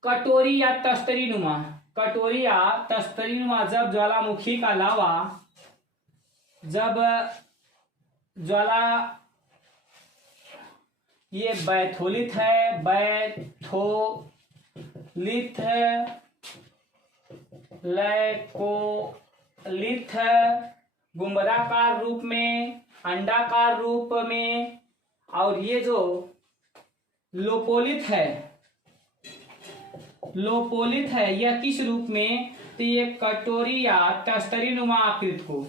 कटोरी या तस्तरी नुमा, कटोरी या तस्तरी नुमा। जब ज्वालामुखी का लावा, जब ये बैथोलित है, बैथोलित है, लैकोलित है, गुंबदाकार रूप में, अंडाकार रूप में। और ये जो लोपोलित है, लोपोलित है, यह किस रूप में? तो ये कटोरी या तस्तरी नुमा आकृति को,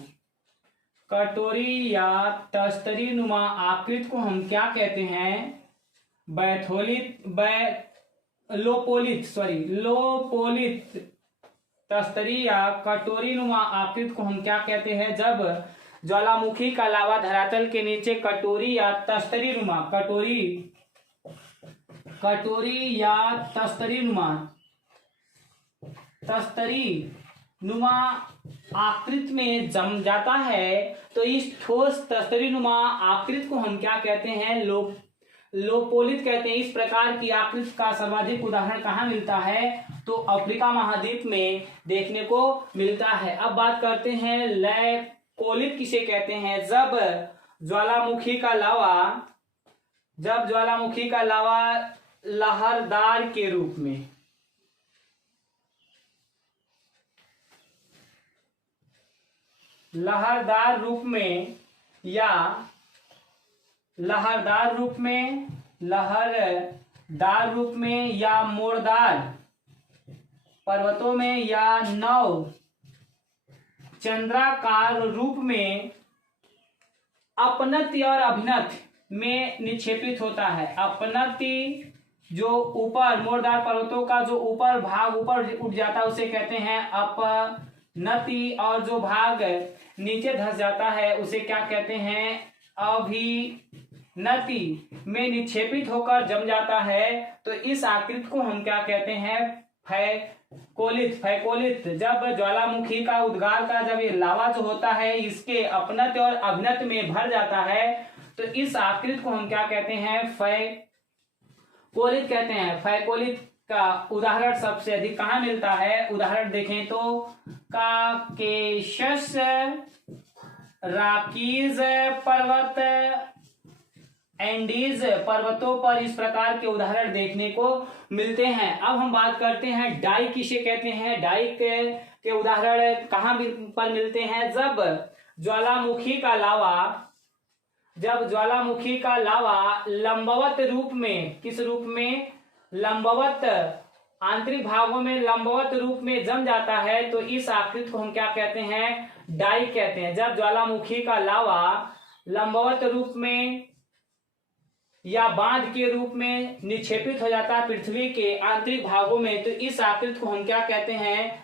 कटोरी या तस्तरी नुमा आकृति को हम क्या कहते हैं? बैथोलित, लोपोलित तस्तरी या कटोरी नुमा आकृति को हम क्या कहते हैं? जब ज्वालामुखी का लावा धरातल के नीचे कटोरी या तस्तरी नुमा, कटोरी या तस्तरी नुमा आकृति में जम जाता है, तो इस ठोस तस्तरी नुमा आकृति को हम क्या कहते हैं? लोपोलित कहते हैं। इस प्रकार की आकृति का सर्वाधिक उदाहरण कहाँ मिलता है? तो अफ्रीका महाद्वीप में देखने को मिलता है। अब बात करते हैं लैकोलित किसे कहते हैं? जब ज्वालामुखी का लावा लहरदार के रूप में, लहरदार रूप में या मोड़दार पर्वतों में या नव चंद्राकार रूप में अपनति और अभिनति में निक्षेपित होता है। अपनति जो ऊपर, मोड़दार पर्वतों का जो ऊपर भाग ऊपर उठ जाता है उसे कहते हैं अपनति, और जो भाग नीचे धंस जाता है उसे क्या कहते हैं? अभिनति में निक्षेपित होकर जम जाता है। तो इस आकृति को हम क्या कहते हैं? फैकोलित। जब ज्वालामुखी का उद्गार का जब ये लावा जो होता है इसके अपनत और अभिनत में भर जाता है, तो इस आकृति को हम क्या कहते हैं? फैकोलित कहते हैं। फैकोलित का उदाहरण सबसे अधिक कहाँ मिलता है? उदाहरण देखें तो काकेशस, रॉकीज पर्वत, एंडीज पर्वतों पर इस प्रकार के उदाहरण देखने को मिलते हैं। अब हम बात करते हैं डाइक किसे कहते हैं? डाइक के उदाहरण कहाँ पर मिलते हैं? जब ज्वालामुखी का लावा जब ज्वालामुखी का लावा लंबवत रूप में, किस रूप में, लंबवत, आंतरिक भागों में लंबवत रूप में जम जाता है तो इस आकृति को हम क्या कहते हैं, डाइक कहते हैं। जब ज्वालामुखी का लावा लंबवत रूप में या बांध के रूप में निक्षेपित हो जाता है पृथ्वी के आंतरिक भागों में तो इस आकृति को हम क्या कहते हैं,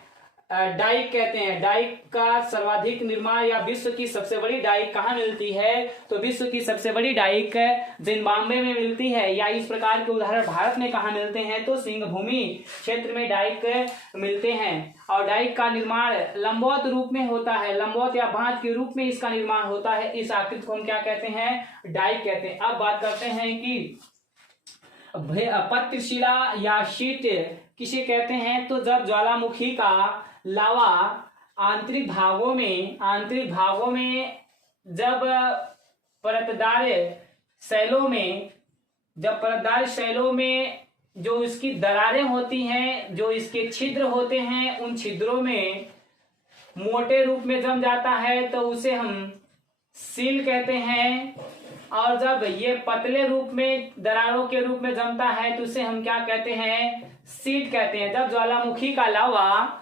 डाइक कहते हैं। डाइक का सर्वाधिक निर्माण या विश्व की सबसे बड़ी डाइक कहाँ मिलती है, तो विश्व की सबसे बड़ी डाइक जिम्बाब्वे में मिलती है। या इस प्रकार के उदाहरण भारत में कहाँ मिलते हैं, तो सिंहभूमि क्षेत्र में डाइक मिलते हैं। और डाइक का निर्माण लंबवत रूप में होता है, लंबवत या बांध के रूप में इसका निर्माण होता है। इस आकृति को हम क्या कहते हैं, डाइक कहते हैं। अब बात करते हैं कि पत्रशिला या शीट किसे कहते हैं, तो जब ज्वालामुखी का लावा आंतरिक भागों में जब परतदार शैलों में जो इसकी दरारें होती हैं, जो इसके छिद्र होते हैं, उन छिद्रों में मोटे रूप में जम जाता है तो उसे हम सील कहते हैं। और जब ये पतले रूप में दरारों के रूप में जमता है तो उसे हम क्या कहते हैं, शीट कहते हैं। जब ज्वालामुखी का लावा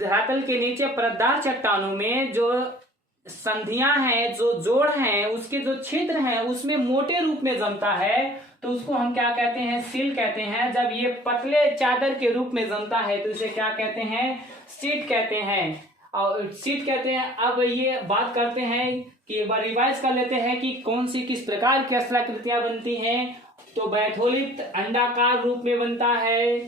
धरातल के नीचे परतदार चट्टानों में जो संधियां हैं, जो जोड़ हैं, उसके जो छिद्र हैं उसमें मोटे रूप में जमता है तो उसको हम क्या कहते हैं, सील कहते हैं। जब ये पतले चादर के रूप में जमता है तो इसे क्या कहते हैं, शीट कहते हैं। और शीट कहते हैं। अब ये बात करते हैं कि एक बार रिवाइज कर लेते हैं कि कौन सी किस प्रकार की स्थलाकृतियां बनती हैं। तो बैथोलित अंडाकार रूप में बनता है,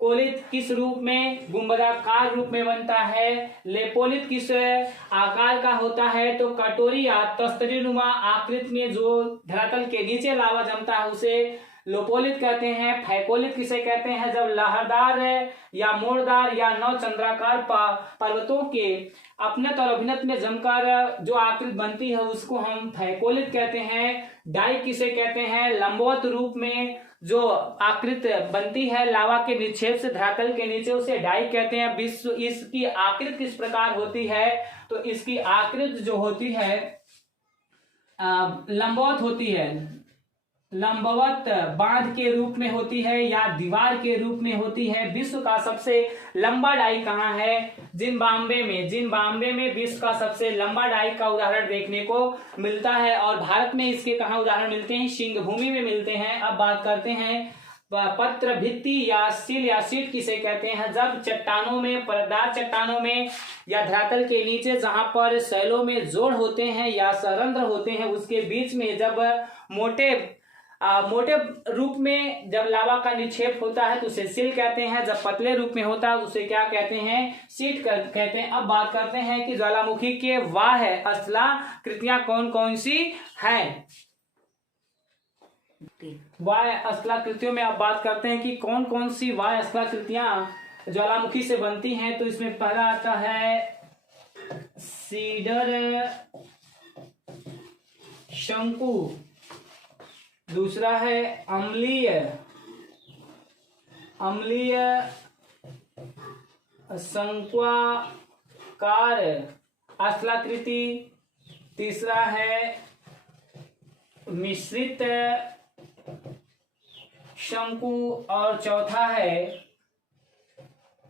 कोलित किस रूप में, गुंबदाकार रूप में बनता है। लेपोलित किस आकार का होता है, तो कटोरी या तस्तरी नुमा आकृति में जो धरातल के नीचे लावा जमता है उसे लोपोलित कहते हैं। फैकोलित किसे कहते हैं, जब लहरदार या मोड़दार या नवचंद्राकार पर्वतों के अपनत और अभिनत में जमकर जो आकृति बनती है उसको हम फैकोलित कहते हैं। डाइक किसे कहते हैं, लंबवत रूप में जो आकृति बनती है लावा के निक्षेप से धरातल के नीचे उसे डाइक कहते हैं। विश्व इसकी आकृति किस प्रकार होती है, तो इसकी आकृति जो होती है लंबवत होती है, लंबवत बांध के रूप में होती है या दीवार के रूप में होती है। विश्व का सबसे लंबा डाइक कहाँ है, जिम्बाब्वे में। जिम्बाब्वे में विश्व का सबसे लंबा डाइक का उदाहरण देखने को मिलता है। और भारत में इसके कहाँ उदाहरण मिलते हैं, सिंहभूमि में मिलते हैं। अब बात करते हैं पत्र भित्ति या सील या शीट किसे कहते हैं। जब चट्टानों में, परतदार चट्टानों में या धरातल के नीचे जहां पर शैलों में जोड़ होते हैं या सरंध्र होते हैं उसके बीच में जब मोटे रूप में जब लावा का निक्षेप होता है तो उसे सील कहते हैं। जब पतले रूप में होता है उसे क्या कहते हैं, शीट कहते हैं। अब बात करते हैं कि ज्वालामुखी के वाह्य स्थलाकृतियां कौन कौन सी हैं। वाह्य स्थलाकृतियों में अब बात करते हैं कि कौन कौन सी वाह्य स्थलाकृतियां ज्वालामुखी से बनती हैं। तो इसमें पहला आता है सीडर शंकु, दूसरा है अम्लीय शंक्वाकार स्थलाकृति, तीसरा है मिश्रित शंकु और चौथा है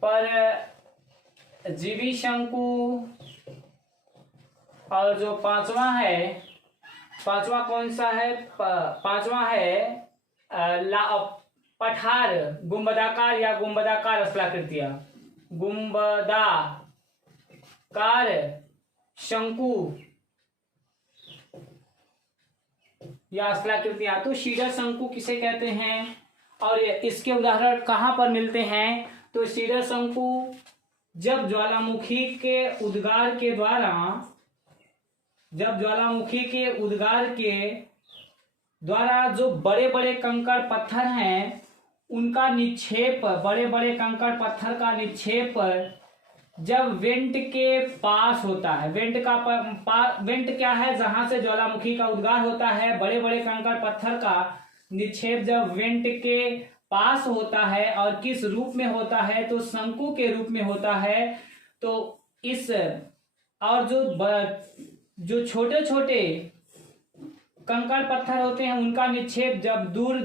परजीवी शंकु। और जो पांचवा कौन सा है, पांचवा है पठार गुंबदाकार या गुंबदाकार स्थलाकृतियां, गुंबदाकार शंकु या स्थलाकृतियां। तो शीडर शंकु किसे कहते हैं और इसके उदाहरण कहाँ पर मिलते हैं, तो शीडर शंकु जब ज्वालामुखी के उद्गार के द्वारा जो बड़े बड़े कंकड़ पत्थर हैं उनका निक्षेप, बड़े बड़े कंकड़ पत्थर का निक्षेप जब वेंट के पास होता है। वेंट क्या है, जहां से ज्वालामुखी का उद्गार होता है। बड़े बड़े कंकड़ पत्थर का निक्षेप जब वेंट के पास होता है और किस रूप में होता है, तो शंकु के रूप में होता है। तो इस और जो छोटे छोटे कंकड़ पत्थर होते हैं उनका निक्षेप जब दूर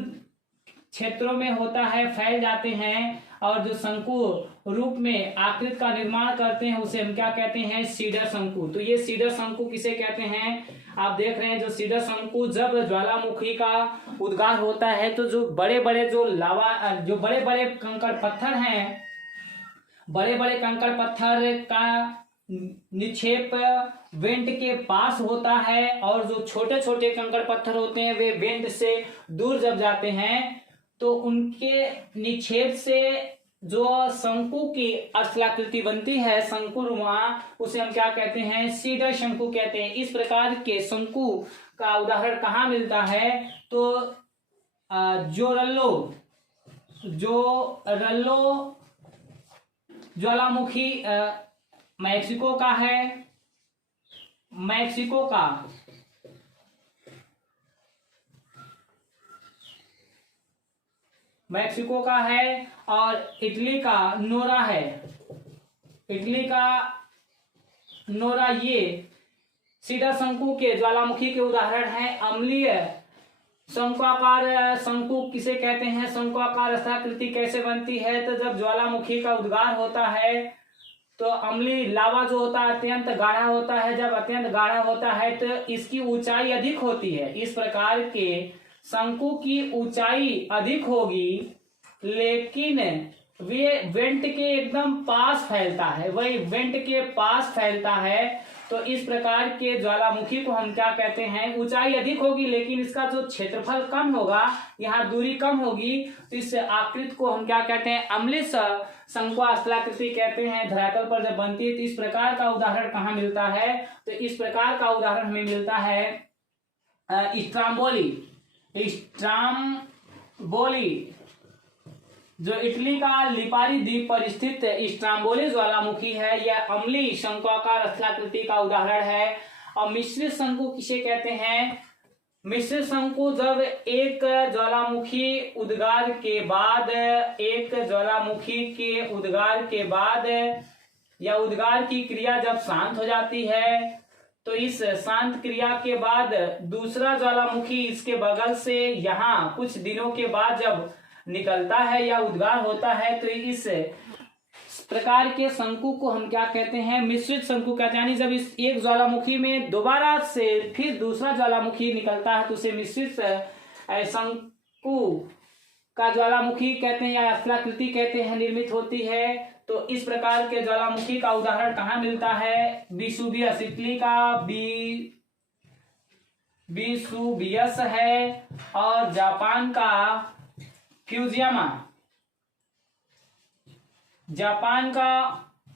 क्षेत्रों में होता है, फैल जाते हैं और जो शंकु रूप में आकृति का निर्माण करते हैं उसे हम क्या कहते हैं, सीडर शंकु। तो ये सीडर शंकु किसे कहते हैं, आप देख रहे हैं जो सीडर शंकु जब ज्वालामुखी का उद्गार होता है तो जो बड़े बड़े जो बड़े बड़े कंकड़ पत्थर हैं, बड़े बड़े कंकड़ पत्थर का निक्षेप वेंट के पास होता है और जो छोटे छोटे कंकड़ पत्थर होते हैं वे वेंट से दूर जब जाते हैं तो उनके निक्षेप से जो शंकु की स्थलाकृति बनती है, शंकुरुमा, उसे हम क्या कहते हैं, सीडर शंकु कहते हैं। इस प्रकार के शंकु का उदाहरण कहाँ मिलता है, तो जोरल्लो ज्वालामुखी मैक्सिको का है, मैक्सिको का है और इटली का नोरा है, इटली का नोरा। ये सीडर शंकु के ज्वालामुखी के उदाहरण हैं। अम्लीय शंकुआकार शंकु किसे कहते हैं, शंकुआकार स्थलाकृति कैसे बनती है, तो जब ज्वालामुखी का उद्गार होता है तो अम्लीय लावा जो होता है अत्यंत गाढ़ा होता है, जब अत्यंत गाढ़ा होता है तो इसकी ऊंचाई अधिक होती है। इस प्रकार के शंकु की ऊंचाई अधिक होगी लेकिन वे वेंट के एकदम पास फैलता है, वही वेंट के पास फैलता है। तो इस प्रकार के ज्वालामुखी को हम क्या कहते हैं, ऊंचाई अधिक होगी लेकिन इसका जो क्षेत्रफल कम होगा, यहाँ दूरी कम होगी, तो इस आकृति को हम क्या कहते हैं, अम्लीय शंकुस्थलाकृति कहते हैं। धरातल पर जब बनती है तो इस प्रकार का उदाहरण कहाँ मिलता है, तो इस प्रकार का उदाहरण हमें मिलता है स्ट्राम्बोली, जो इटली का लिपारी द्वीप पर स्थित स्ट्राम्बोली ज्वालामुखी है। यह अम्लीय शंकुआकार स्थलाकृति का उदाहरण है। और मिश्रित शंकु किसे कहते हैं, मिश्रित शंकु जब एक ज्वालामुखी उद्गार के बाद या उद्गार की क्रिया जब शांत हो जाती है तो इस शांत क्रिया के बाद दूसरा ज्वालामुखी इसके बगल से यहाँ कुछ दिनों के बाद जब निकलता है या उद्गार होता है तो इस प्रकार के शंकु को हम क्या कहते हैं, मिश्रित शंकु कहते हैं। यानी जब इस एक ज्वालामुखी में दोबारा से फिर दूसरा ज्वालामुखी निकलता है तो उसे मिश्रित शंकु का ज्वालामुखी कहते हैं या स्थलाकृति कहते हैं, निर्मित होती है। तो इस प्रकार के ज्वालामुखी का उदाहरण कहाँ मिलता है, विसुवियस, इटली का विसुवियस है और जापान का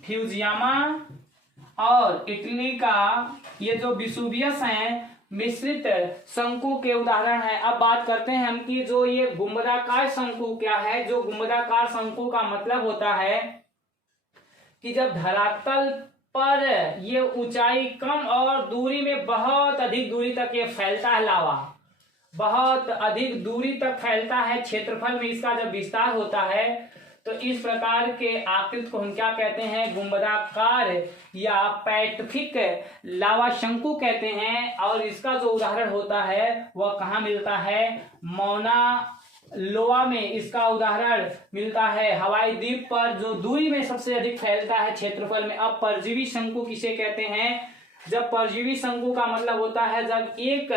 फ्यूजियामा और इटली का ये जो विसुवियस हैं मिश्रित शंकु के उदाहरण है। अब बात करते हैं हम कि जो ये गुंबदाकार शंकु क्या है। जो गुंबदाकार शंकु का मतलब होता है कि जब धरातल पर ये ऊंचाई कम और दूरी में बहुत अधिक दूरी तक ये फैलता है, लावा बहुत अधिक दूरी तक फैलता है, क्षेत्रफल में इसका जब विस्तार होता है तो इस प्रकार के आकृति को हम क्या कहते हैं, गुंबदाकार या पैटफिक लावा शंकु कहते हैं। और इसका जो उदाहरण होता है वह कहाँ मिलता है, मौना लोआ में इसका उदाहरण मिलता है, हवाई द्वीप पर जो दूरी में सबसे अधिक फैलता है क्षेत्रफल में। अब परजीवी शंकु किसे कहते हैं, जब परजीवी शंकु का मतलब होता है जब एक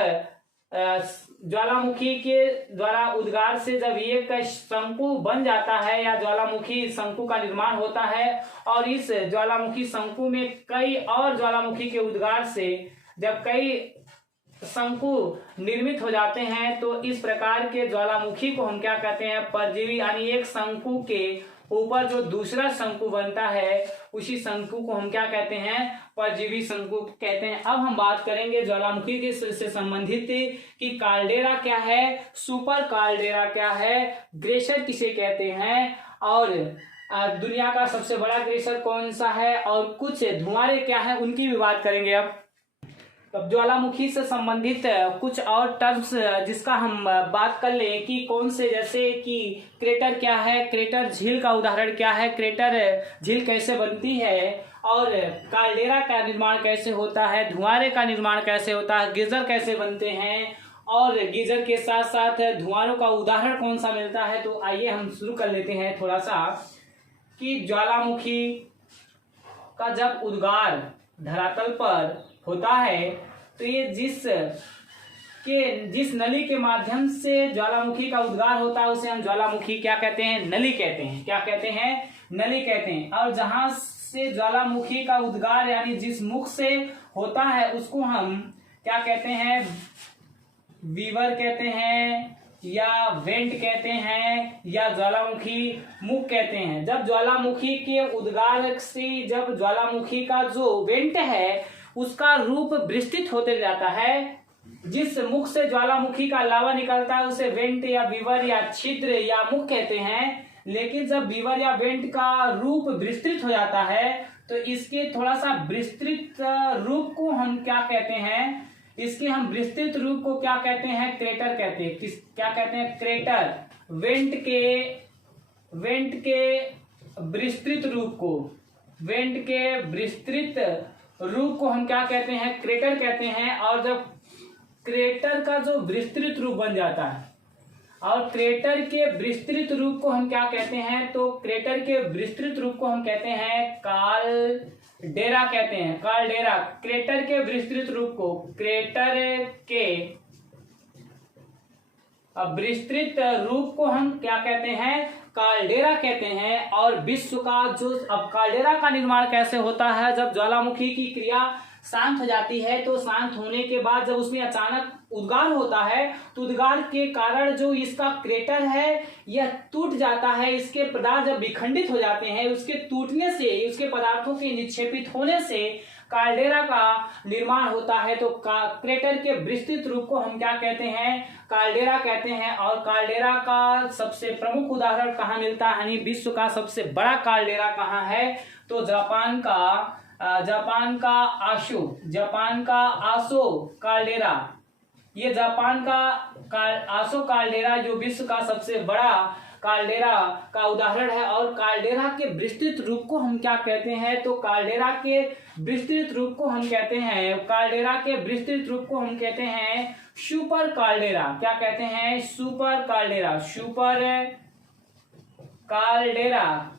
ज्वालामुखी के द्वारा उद्गार से जब एक शंकु बन जाता है या ज्वालामुखी शंकु का निर्माण होता है और इस ज्वालामुखी शंकु में कई और ज्वालामुखी के उद्गार से जब कई शंकु निर्मित हो जाते हैं तो इस प्रकार के ज्वालामुखी को हम क्या कहते हैं, परजीवी। यानी एक शंकु के ऊपर जो दूसरा शंकु बनता है उसी शंकु को हम क्या कहते हैं, परजीवी शंकु कहते हैं। अब हम बात करेंगे ज्वालामुखी के से संबंधित कि काल्डेरा क्या है, सुपर काल्डेरा क्या है, ग्लेशियर किसे कहते हैं और दुनिया का सबसे बड़ा ग्लेशियर कौन सा है और कुछ धुआंरे क्या है, उनकी भी बात करेंगे। अब अब ज्वालामुखी से संबंधित कुछ और टर्म्स जिसका हम बात कर लें कि कौन से, जैसे कि क्रेटर क्या है, क्रेटर झील का उदाहरण क्या है, क्रेटर झील कैसे बनती है, और काल्डेरा का निर्माण कैसे होता है, धुआंरे का निर्माण कैसे होता है, गीजर कैसे बनते हैं, और गीजर के साथ साथ धुआंरों का उदाहरण कौन सा मिलता है। तो आइए हम शुरू कर लेते हैं थोड़ा सा कि ज्वालामुखी का जब उद्गार धरातल पर होता है तो ये जिस नली के माध्यम से ज्वालामुखी का उद्गार होता है उसे हम ज्वालामुखी क्या कहते हैं, नली कहते हैं। क्या कहते हैं, नली कहते हैं। और जहां से ज्वालामुखी का उद्गार यानी जिस मुख से होता है उसको हम क्या कहते हैं, वीवर कहते हैं, या वेंट कहते हैं, या ज्वालामुखी मुख कहते हैं। जब ज्वालामुखी के उद्गार से जब ज्वालामुखी का जो वेंट है उसका रूप विस्तृत होते जाता है, जिस मुख से ज्वालामुखी का लावा निकलता है उसे वेंट या वीवर या छिद्र या मुख कहते हैं। लेकिन जब वीवर या वेंट का रूप विस्तृत हो जाता है तो इसके थोड़ा सा विस्तृत रूप को हम क्या कहते हैं, इसके हम विस्तृत रूप को क्या कहते हैं, क्रेटर कहते हैं। क्या कहते हैं, क्रेटर। वेंट के विस्तृत रूप को, वेंट के विस्तृत रूप को हम क्या कहते हैं, क्रेटर कहते हैं। और जब क्रेटर का जो विस्तृत रूप बन जाता है, और क्रेटर के विस्तृत रूप को हम क्या कहते हैं, तो क्रेटर के विस्तृत रूप को हम कहते हैं कालडेरा कहते हैं, कालडेरा। क्रेटर के विस्तृत रूप को, क्रेटर के विस्तृत रूप को हम क्या कहते हैं, कालडेरा कहते हैं। और विश्व का जो, अब कालडेरा का निर्माण कैसे होता है, जब ज्वालामुखी की क्रिया शांत हो जाती है तो शांत होने के बाद जब उसमें अचानक उद्गार होता है तो उद्गार के कारण जो इसका क्रेटर है यह टूट जाता है। इसके पदार्थ जब विखंडित हो जाते हैं, उसके टूटने से, उसके पदार्थों के निक्षेपित होने से काल्डेरा का निर्माण होता है। तो क्रेटर के विस्तृत रूप को हम क्या कहते हैं, काल्डेरा कहते हैं। और काल्डेरा का सबसे प्रमुख उदाहरण कहाँ मिलता है, यानी विश्व का सबसे बड़ा काल्डेरा कहाँ है, तो जापान का आसो काल्डेरा। ये जापान का आसो काल्डेरा जो विश्व का सबसे बड़ा काल्डेरा का उदाहरण है। और काल्डेरा के विस्तृत रूप को हम क्या कहते हैं, तो काल्डेरा के विस्तृत रूप को हम कहते हैं, काल्डेरा के विस्तृत रूप को हम कहते हैं सुपर काल्डेरा। क्या कहते हैं, super caldera, super caldera.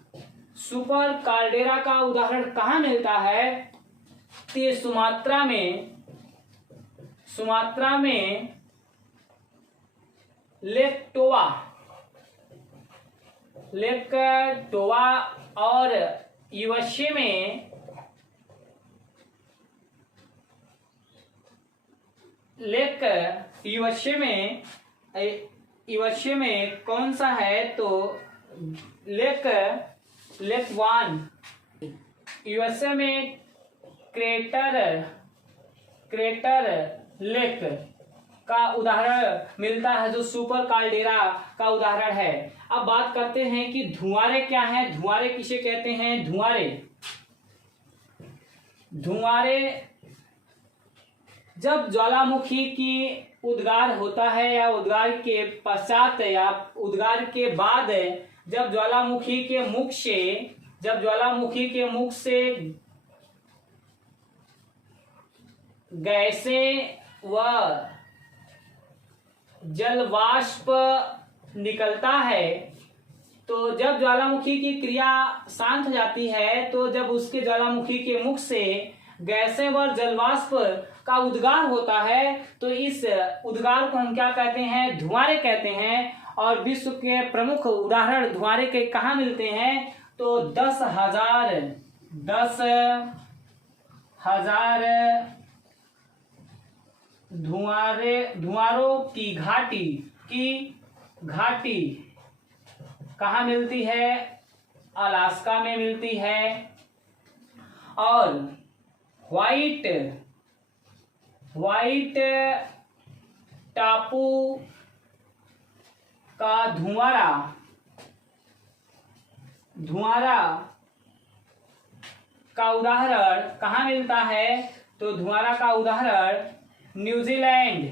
Super caldera का उदाहरण कहाँ मिलता है, तो सुमात्रा में लेक टोवा और यूएसए में कौन सा है, तो लेक वन। यूएसए में क्रेटर लेक का उदाहरण मिलता है जो सुपर काल्डेरा का उदाहरण है। अब बात करते हैं कि धुआंरे क्या है, धुआंरे किसे कहते हैं, धुआंरे जब ज्वालामुखी की उद्गार होता है या उद्गार के पश्चात या उद्गार के बाद जब ज्वालामुखी के मुख से गैसें व जलवाष्प निकलता है, तो जब ज्वालामुखी की क्रिया शांत हो जाती है तो जब उसके ज्वालामुखी के मुख से गैसें व जलवाष्प का उद्गार होता है तो इस उद्गार को हम क्या कहते हैं, धुआंरे कहते हैं। और विश्व के प्रमुख उदाहरण धुआंरे के कहाँ मिलते हैं, तो 10,000 धुआंरों की घाटी कहाँ मिलती है, अलास्का में मिलती है। और व्हाइट टापू का धुआंरा का उदाहरण कहाँ मिलता है, तो धुआरा का उदाहरण न्यूजीलैंड।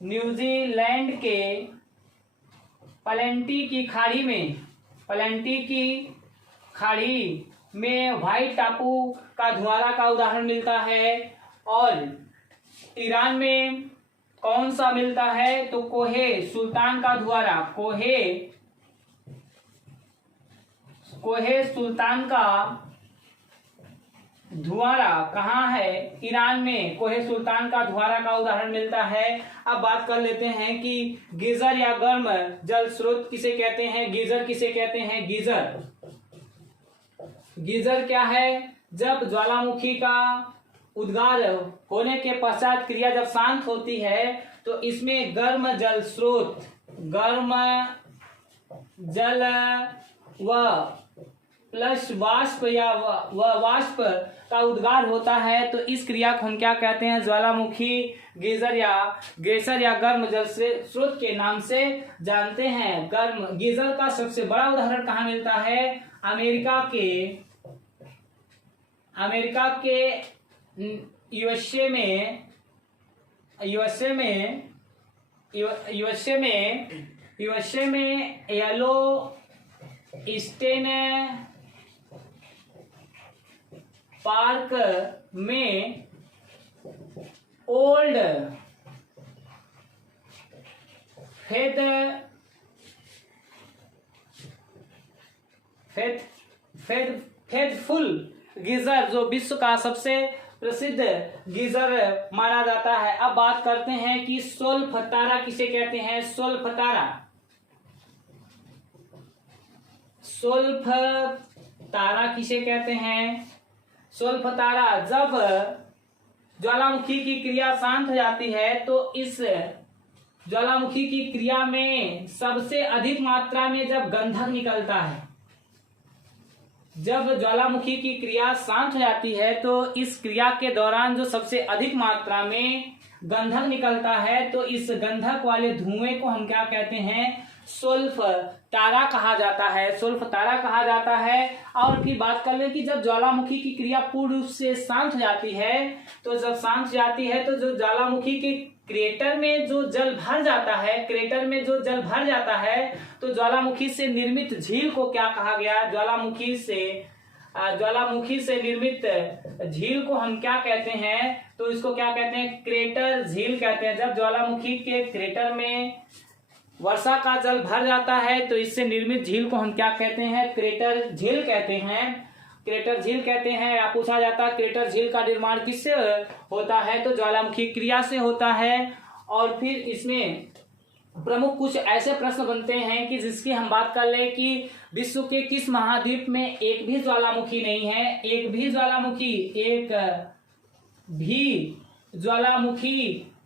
न्यूजीलैंड के प्लेंटी की खाड़ी में व्हाइट टापू का धुआरा का उदाहरण मिलता है। और ईरान में कौन सा मिलता है? तो कोहे सुल्तान का धुआरा। कोहे सुल्तान का धुआरा कहाँ है? ईरान में कोहे सुल्तान का धुआरा का उदाहरण मिलता है। अब बात कर लेते हैं कि गीजर या गर्म जल स्रोत किसे कहते हैं, गीजर किसे कहते हैं। गीजर क्या है? जब ज्वालामुखी का उद्गार होने के पश्चात क्रिया जब शांत होती है तो इसमें गर्म जल स्रोत, गर्म जल व प्लस वाष्प या वाष्प का उद्गार होता है। तो इस क्रिया को हम क्या कहते हैं? ज्वालामुखी गीजर या गर्म जल स्रोत के नाम से जानते हैं। गर्म गीजर का सबसे बड़ा उदाहरण कहाँ मिलता है? अमेरिका के यूएसए में येलो स्टेन पार्क में ओल्ड फेथफुल गीजर जो विश्व का सबसे प्रसिद्ध गीजर माना जाता है। अब बात करते हैं कि सोल्फ तारा किसे कहते हैं। सोल्फ तारा किसे कहते हैं? सोल्फ तारा जब ज्वालामुखी की क्रिया शांत हो जाती है तो इस ज्वालामुखी की क्रिया में सबसे अधिक मात्रा में जब गंधक निकलता है, जब ज्वालामुखी की क्रिया शांत हो जाती है तो इस क्रिया के दौरान जो सबसे अधिक मात्रा में गंधक निकलता है तो इस गंधक वाले धुएं को हम क्या कहते हैं? सुल्फ तारा कहा जाता है। और फिर बात कर ले कि जब ज्वालामुखी की क्रिया पूर्ण रूप से शांत हो जाती है तो जब शांत हो जाती है तो जो ज्वालामुखी के क्रेटर में जो जल भर जाता है तो ज्वालामुखी से निर्मित झील को क्या कहा गया? ज्वालामुखी से निर्मित झील को हम क्या कहते हैं? तो इसको क्या कहते हैं? क्रेटर झील कहते हैं। जब ज्वालामुखी के क्रेटर में वर्षा का जल भर जाता है तो इससे निर्मित झील को हम क्या कहते हैं? क्रेटर झील कहते हैं। या पूछा जाता है क्रेटर झील का निर्माण किससे होता है? तो ज्वालामुखी क्रिया से होता है। और फिर इसमें प्रमुख कुछ ऐसे प्रश्न बनते हैं कि जिसकी हम बात कर ले कि विश्व के किस महाद्वीप में एक भी ज्वालामुखी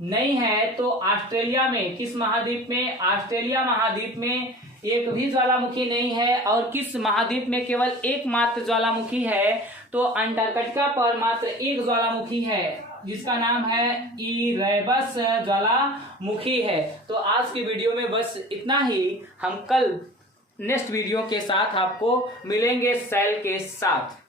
नहीं है। तो ऑस्ट्रेलिया में, किस महाद्वीप में? ऑस्ट्रेलिया महाद्वीप में एक भी ज्वालामुखी नहीं है। और किस महाद्वीप में केवल एकमात्र ज्वालामुखी है? तो अंटार्कटिका पर मात्र एक ज्वालामुखी है जिसका नाम है इरेबस ज्वालामुखी है। तो आज की वीडियो में बस इतना ही। हम कल नेक्स्ट वीडियो के साथ आपको मिलेंगे सेल के साथ।